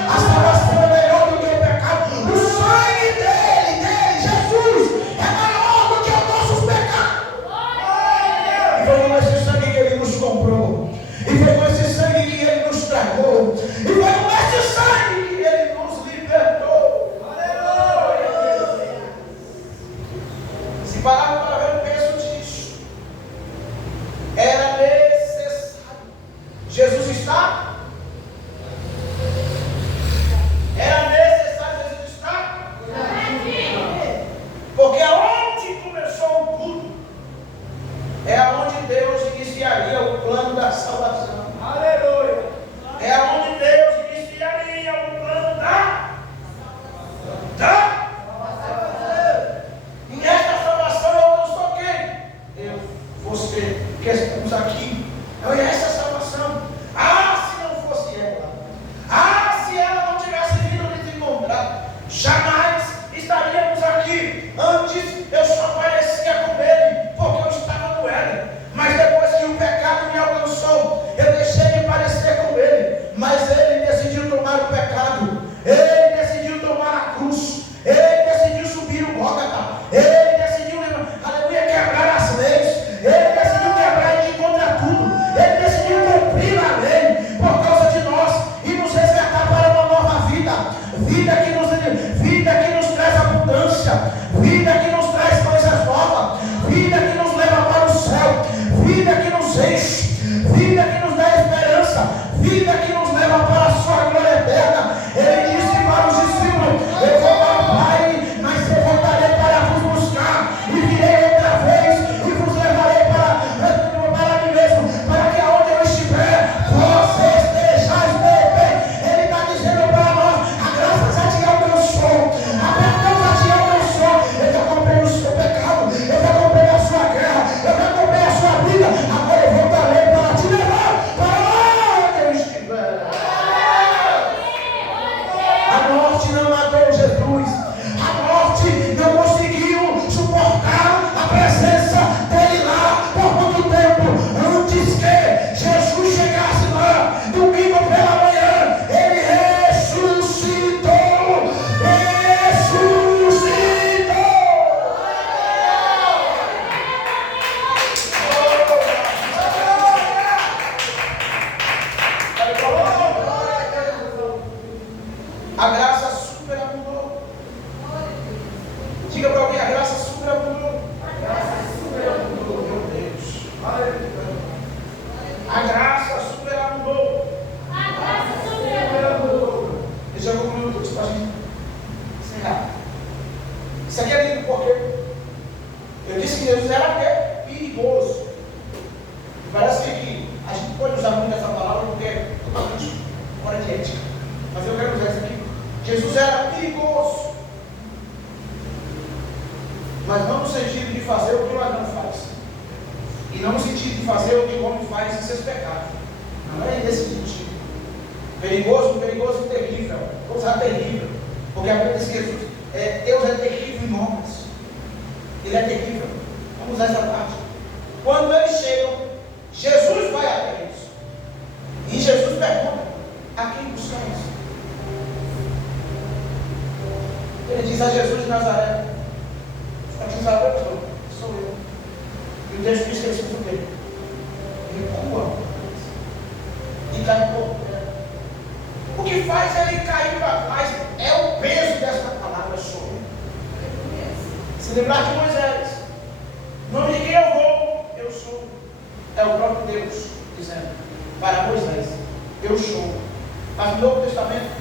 a salvação é melhor do que o pecado, o sangue dele, Jesus, é maior do que os nossos pecados. E foi com esse sangue que ele nos comprou, e foi com esse sangue que ele nos tragou, e foi com esse sangue que ele nos libertou. Aleluia! Se parar para ver o peso disso, era necessário. Jesus está? Era necessário Jesus estar? Porque aonde começou tudo, é aonde Deus iniciaria o plano da salvação. Aleluia! É aonde Deus iniciaria o plano da salvação. E esta salvação eu não sou quem? Eu, você, que estamos aqui. Olha essa salvação. Ah, se não fosse ela. Ah, se ela não tivesse vindo nos encontrar, jamais estaríamos aqui. Antes eu só parecia com ele, porque eu estava no Éden. Mas depois que o pecado me alcançou, eu deixei de parecer com ele. Mas ele decidiu tomar o pecado, ele decidiu tomar a cruz, ele decidiu subir o Gólgota, ele decidiu, aleluia, quebrar as leis, ele decidiu quebrar e de contra tudo, ele decidiu cumprir a lei por causa de nós e nos resgatar para uma nova vida, vida que nos traz abundância, vida que nos traz coisas novas, vida que nos leva para o céu, vida que nos enche, vida que nos dá esperança, vida que nos leva para a sua glória eterna. Ele disse para os discípulos: eu vou para o Pai, mas eu voltarei para vos buscar, e virei outra vez e vos levarei para mim mesmo, para que aonde eu estiver, vocês estejais bem. Ele está dizendo para nós: a graça já te alcançou, a perdão já te alcançou. Eu já comprei o seu pecado, eu já comprei a sua guerra, eu já comprei a sua vida. Agora eu voltarei para te levar para onde eu estiver. A morte não matou Jesus, a morte não conseguiu suportar a presença dele lá por muito tempo. Antes que Jesus chegasse lá, domingo pela manhã, ele ressuscitou. Mas eu quero dizer isso aqui. Jesus era perigoso. Mas não no sentido de fazer o que o Adão faz. E não no sentido de fazer o que o homem faz em seus pecados. Não é nesse sentido. Perigoso e terrível. Vou usar terrível. Porque a Bíblia diz que Deus é terrível em obras. Ele é terrível. Vamos usar essa parte. Quando eles chegam, Jesus vai até eles. E Jesus pergunta: a quem buscamos? Ele diz a Jesus de Nazaré: sou eu. E o texto diz que ele se fez o quê? Recua e cai por terra. O que faz ele cair para trás é o peso dessa palavra: sou eu. Se lembrar de Moisés, em nome de quem eu vou, eu sou. É o próprio Deus dizendo para Moisés: eu sou. Mas no Novo Testamento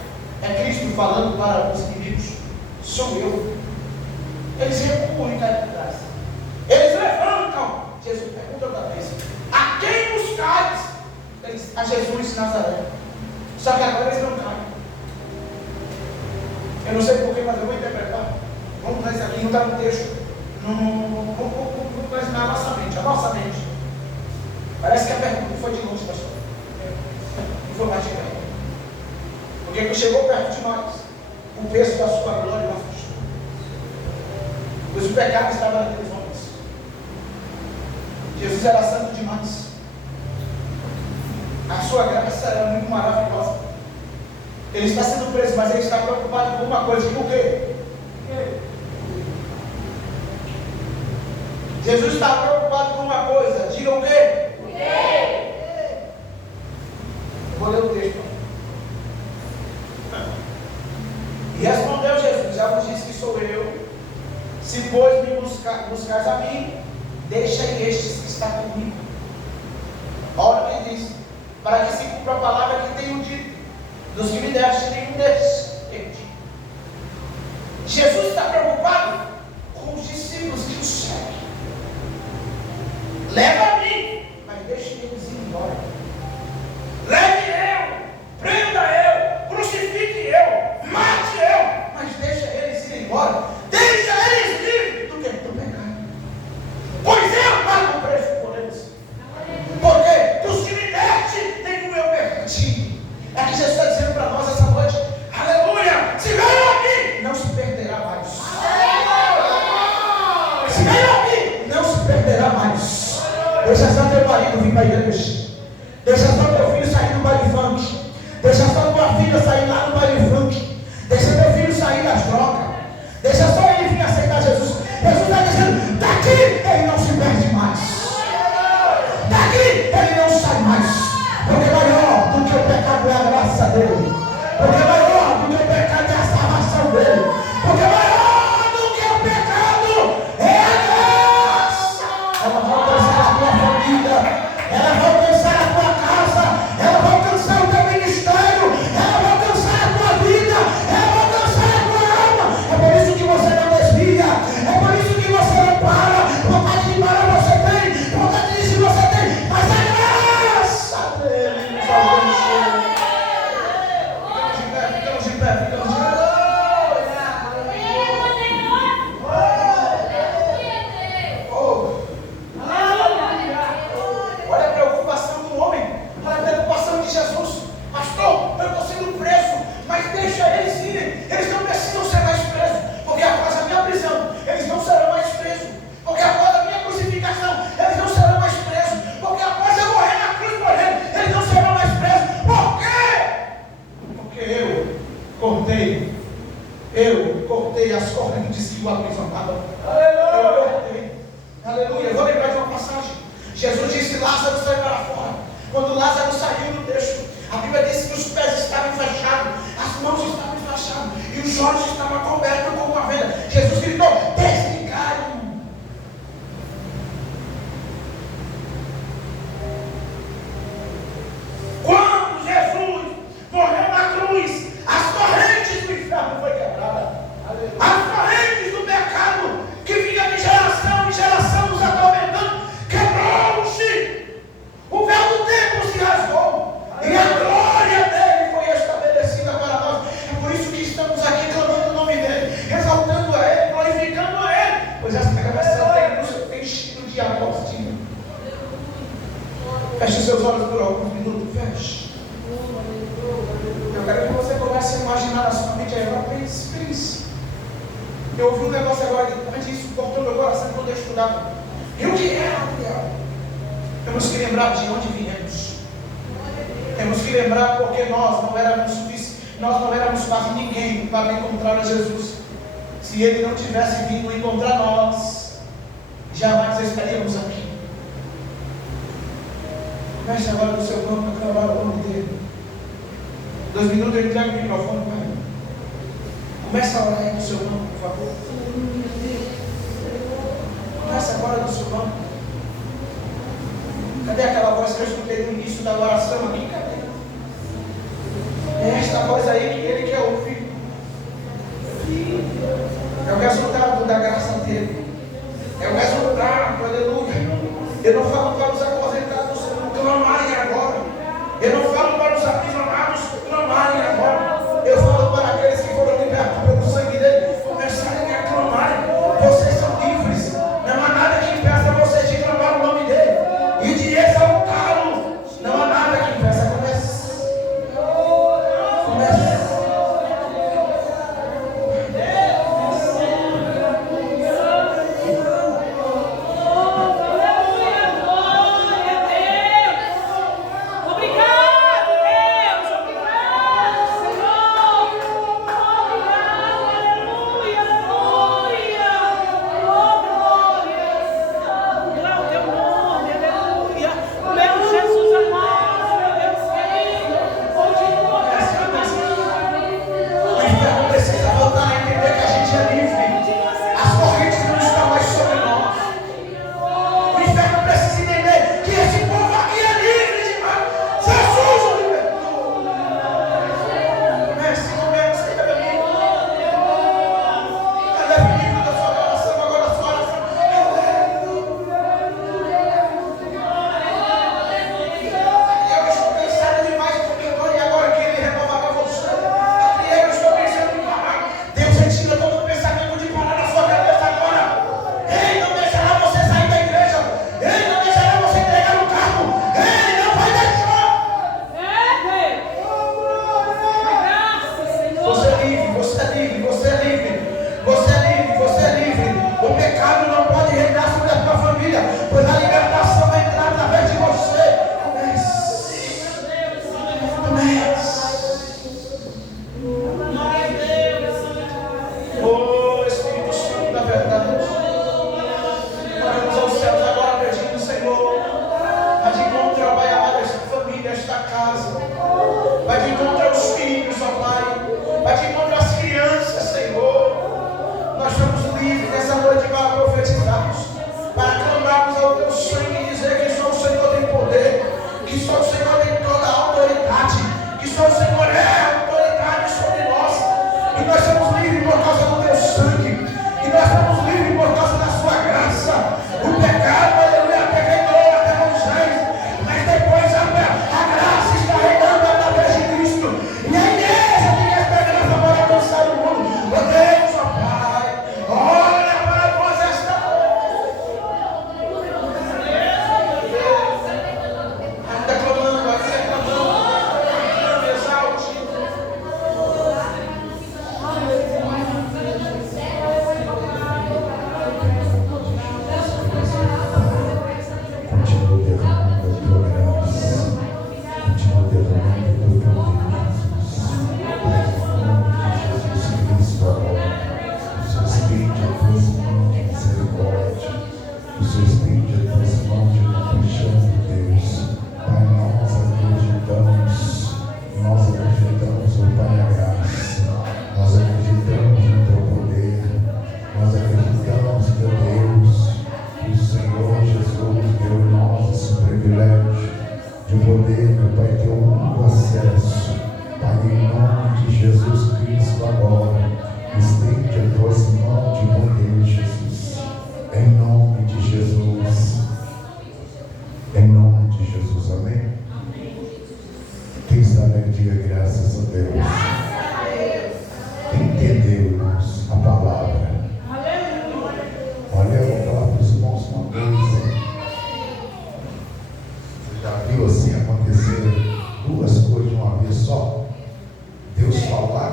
é Cristo falando para os inimigos: sou eu. Eles recuam e caem para trás. Eles levantam. Jesus pergunta outra vez: a quem buscais? A Jesus de Nazaré. Só que agora eles não caem. Eu não sei porquê, mas eu vou interpretar. Vamos usar isso aqui, não está no texto. Vamos na nossa mente. A nossa mente. Parece que a pergunta foi de longe, pastor. Não foi mais de perto. Porque quando chegou perto de nós, o peso da sua glória não afastou. Pois o pecado estava naqueles homens. Jesus era santo demais. A sua graça era muito maravilhosa. Ele está sendo preso, mas ele está preocupado com uma coisa. Diga o quê? Jesus está preocupado com uma coisa. Diga o quê? Vou ler o texto. E respondeu Jesus: já vos disse que sou eu. Se pois me buscais a mim, deixai estes que estão comigo. Olha o que diz: para que se cumpra a palavra que tenho dito, dos que me deste, nenhum deles perdi. Jesus está preocupado com os discípulos que o seguem. Leva a mim, mas deixe eles ir embora. Leve eu, prenda eu, crucifique eu, mate eu, mas deixa eles ir embora. Deixa eles livres do que? Do pecado. Pois eu pago o preço por eles. Porque dos que me deste, nenhum eu perdi. É que Jesus está dizendo para nós essa noite: aleluia! Se veio aqui, não se perderá mais. Se veio aqui, não se perderá mais. Deixa só teu marido vir para a igreja. Deixa só teu filho sair do baile funk. Deixa só tua filha sair lá no baile funk. Deixa teu filho sair das drogas. Deixa só ele vir aceitar Jesus. Jesus está dizendo: daqui ele não se perde mais. Daqui ele não sai mais. Porque maior do que o pecado é a graça dele. Porque maior do que o pecado é a salvação dele. Porque maior do que o pecado é a graça. Ela vai alcançar a tua família. Ela vai alcançar a tua casa. Ela vai alcançar o teu ministério. Ela vai alcançar a tua vida. Ela vai alcançar a tua alma. É por isso que você não desvia. É por isso que você não para. Vontade de parar você tem. Vontade de desistir você tem. Mas a graça dele nos alcançou. Ficamos de pé. Olha a preocupação do homem. Olha a preocupação de Jesus. Pastor, eu estou sendo preso, mas deixa eles irem. Eles não precisam ser mais presos, porque após a minha prisão, eles não serão mais presos. Porque após a minha crucificação, eles não serão mais presos. Porque após eu morrer na cruz por ele, eles não serão mais presos. Por quê? Porque eu cortei as correntes que o aprisionavam. Eu cortei. Aleluia. Eu vou lembrar de uma passagem. Jesus disse: Lázaro sai para fora. Quando Lázaro saiu do texto, a Bíblia diz que os pés estavam fechados, as mãos estavam fechadas e os olhos estavam cobertos com uma venda. Jesus gritou: desligaram. Quando Jesus morreu na cruz, as correntes do inferno foram quebradas. As correntes do pecado que vinha de geração em geração nos atormentando, quebrou-se. O véu do templo se rasgou. E a glória dele foi feche. Eu quero que você comece a imaginar na sua mente. Agora pense. Eu ouvi um negócio agora, antes isso cortou meu coração quando eu estudava. E o que é Gabriel? Temos que lembrar de onde viemos. Temos que lembrar porque nós não éramos quase ninguém para encontrar a Jesus. Se Ele não tivesse vindo encontrar nós, jamais estaríamos aqui. Comece agora no seu campo a clamar o nome dele. 2 minutos eu entrego o microfone, pai. Comece a orar aí no seu campo, por favor. Comece agora no seu campo. Cadê aquela voz que eu escutei no início da oração aqui? Cadê? É esta voz aí que Ele quer ouvir. É o resultado da graça dele. É o resultado, aleluia. Eu não falo para os aposentados clamarem agora. Eu não falo para os aprisionados clamarem agora. Eu falo para aqueles que foram libertos pelo sangue dele começarem a clamarem. Vocês são livres. Não há nada que impeça vocês de clamar o nome dele e de exaltá-lo. Não há nada que impeça. Comece. Que só o Senhor tem toda a autoridade, que só o Senhor é a autoridade sobre nós.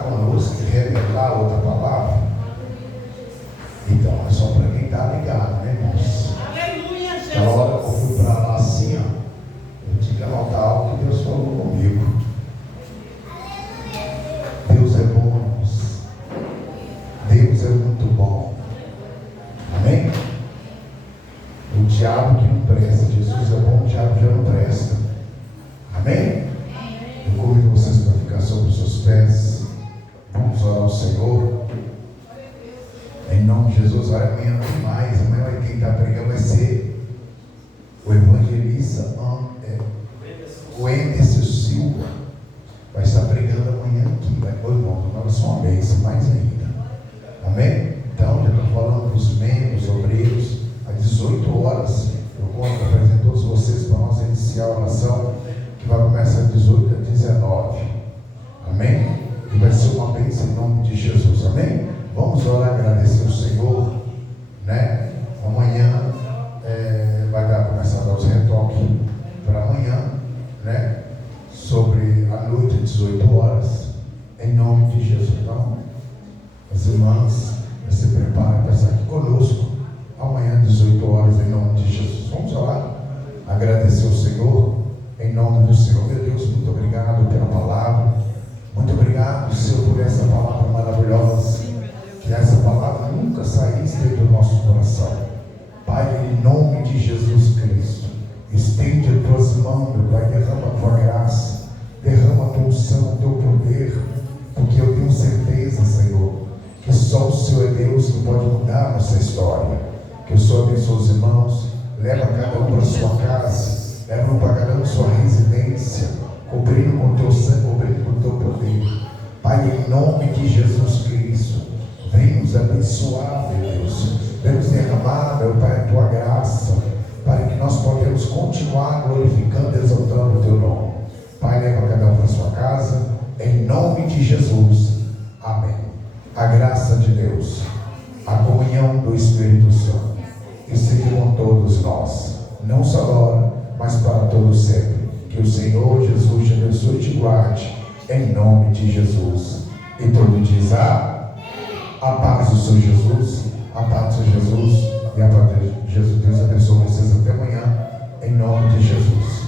conosco e revelar outra palavra? Então, é só para quem está ligado, né, irmãos? Aleluia, Aquela hora que eu fui para lá assim, ó, eu tinha que anotar algo que Deus falou comigo. Deus é bom, irmãos. Deus é muito bom. Amém? O diabo que não presta, Jesus é bom, o diabo já não presta. Amém? Eu convido vocês para ficar sobre os seus pés. Vamos orar ao Senhor. Em nome de Jesus, olha, amanhã tem mais. Amanhã quem está pregando vai ser o evangelista o Anderson Silva. Vai estar pregando amanhã aqui. Vai pôr irmão, agora só uma bênção, mais ainda. Amém? Então, já estou falando para os membros, obreiros, às 18 horas. Eu conto para apresentar todos vocês para nós iniciar a oração, que vai começar às 18 às 19. Amém? E vai ser uma bênção em nome de Jesus. Amém? Vamos orar, agradecer o Senhor, né? Amanhã vai começar a dar os retoques para amanhã, né? Sobre a noite, 18 horas, em nome de Jesus. Então, as irmãs se preparem para estar aqui conosco amanhã, 18 horas, em nome de Jesus. Vamos orar, agradecer o Senhor, em nome do Senhor. Meu Deus, muito obrigado pela palavra, muito obrigado, Senhor, por essa palavra maravilhosa. Que essa palavra nunca saísse do nosso coração. Pai, em nome de Jesus Cristo, estende as tuas mãos, meu Pai, derrama a tua graça, derrama a tua unção, o teu poder, porque eu tenho certeza, Senhor, que só o Senhor é Deus que pode mudar a nossa história. Que o Senhor abençoe os irmãos, leva cada um para a sua casa, leva um para cada um para a sua residência, cobrindo com o teu sangue, cobrindo com o teu poder. Pai, em nome de Jesus Cristo, vem nos abençoar, meu Deus. Vem nos derramar, meu Pai, a tua graça, para que nós podemos continuar glorificando e exaltando o teu nome. Pai, leva cada um para a sua casa, em nome de Jesus. Amém. A graça de Deus, a comunhão do Espírito Santo, esteja com todos nós, não só agora, mas para todos sempre. Que o Senhor Jesus te abençoe e te guarde, em nome de Jesus. E todo diz a paz do Senhor Jesus, a paz do Senhor Jesus e a paz de Jesus. Deus abençoe vocês até amanhã, em nome de Jesus.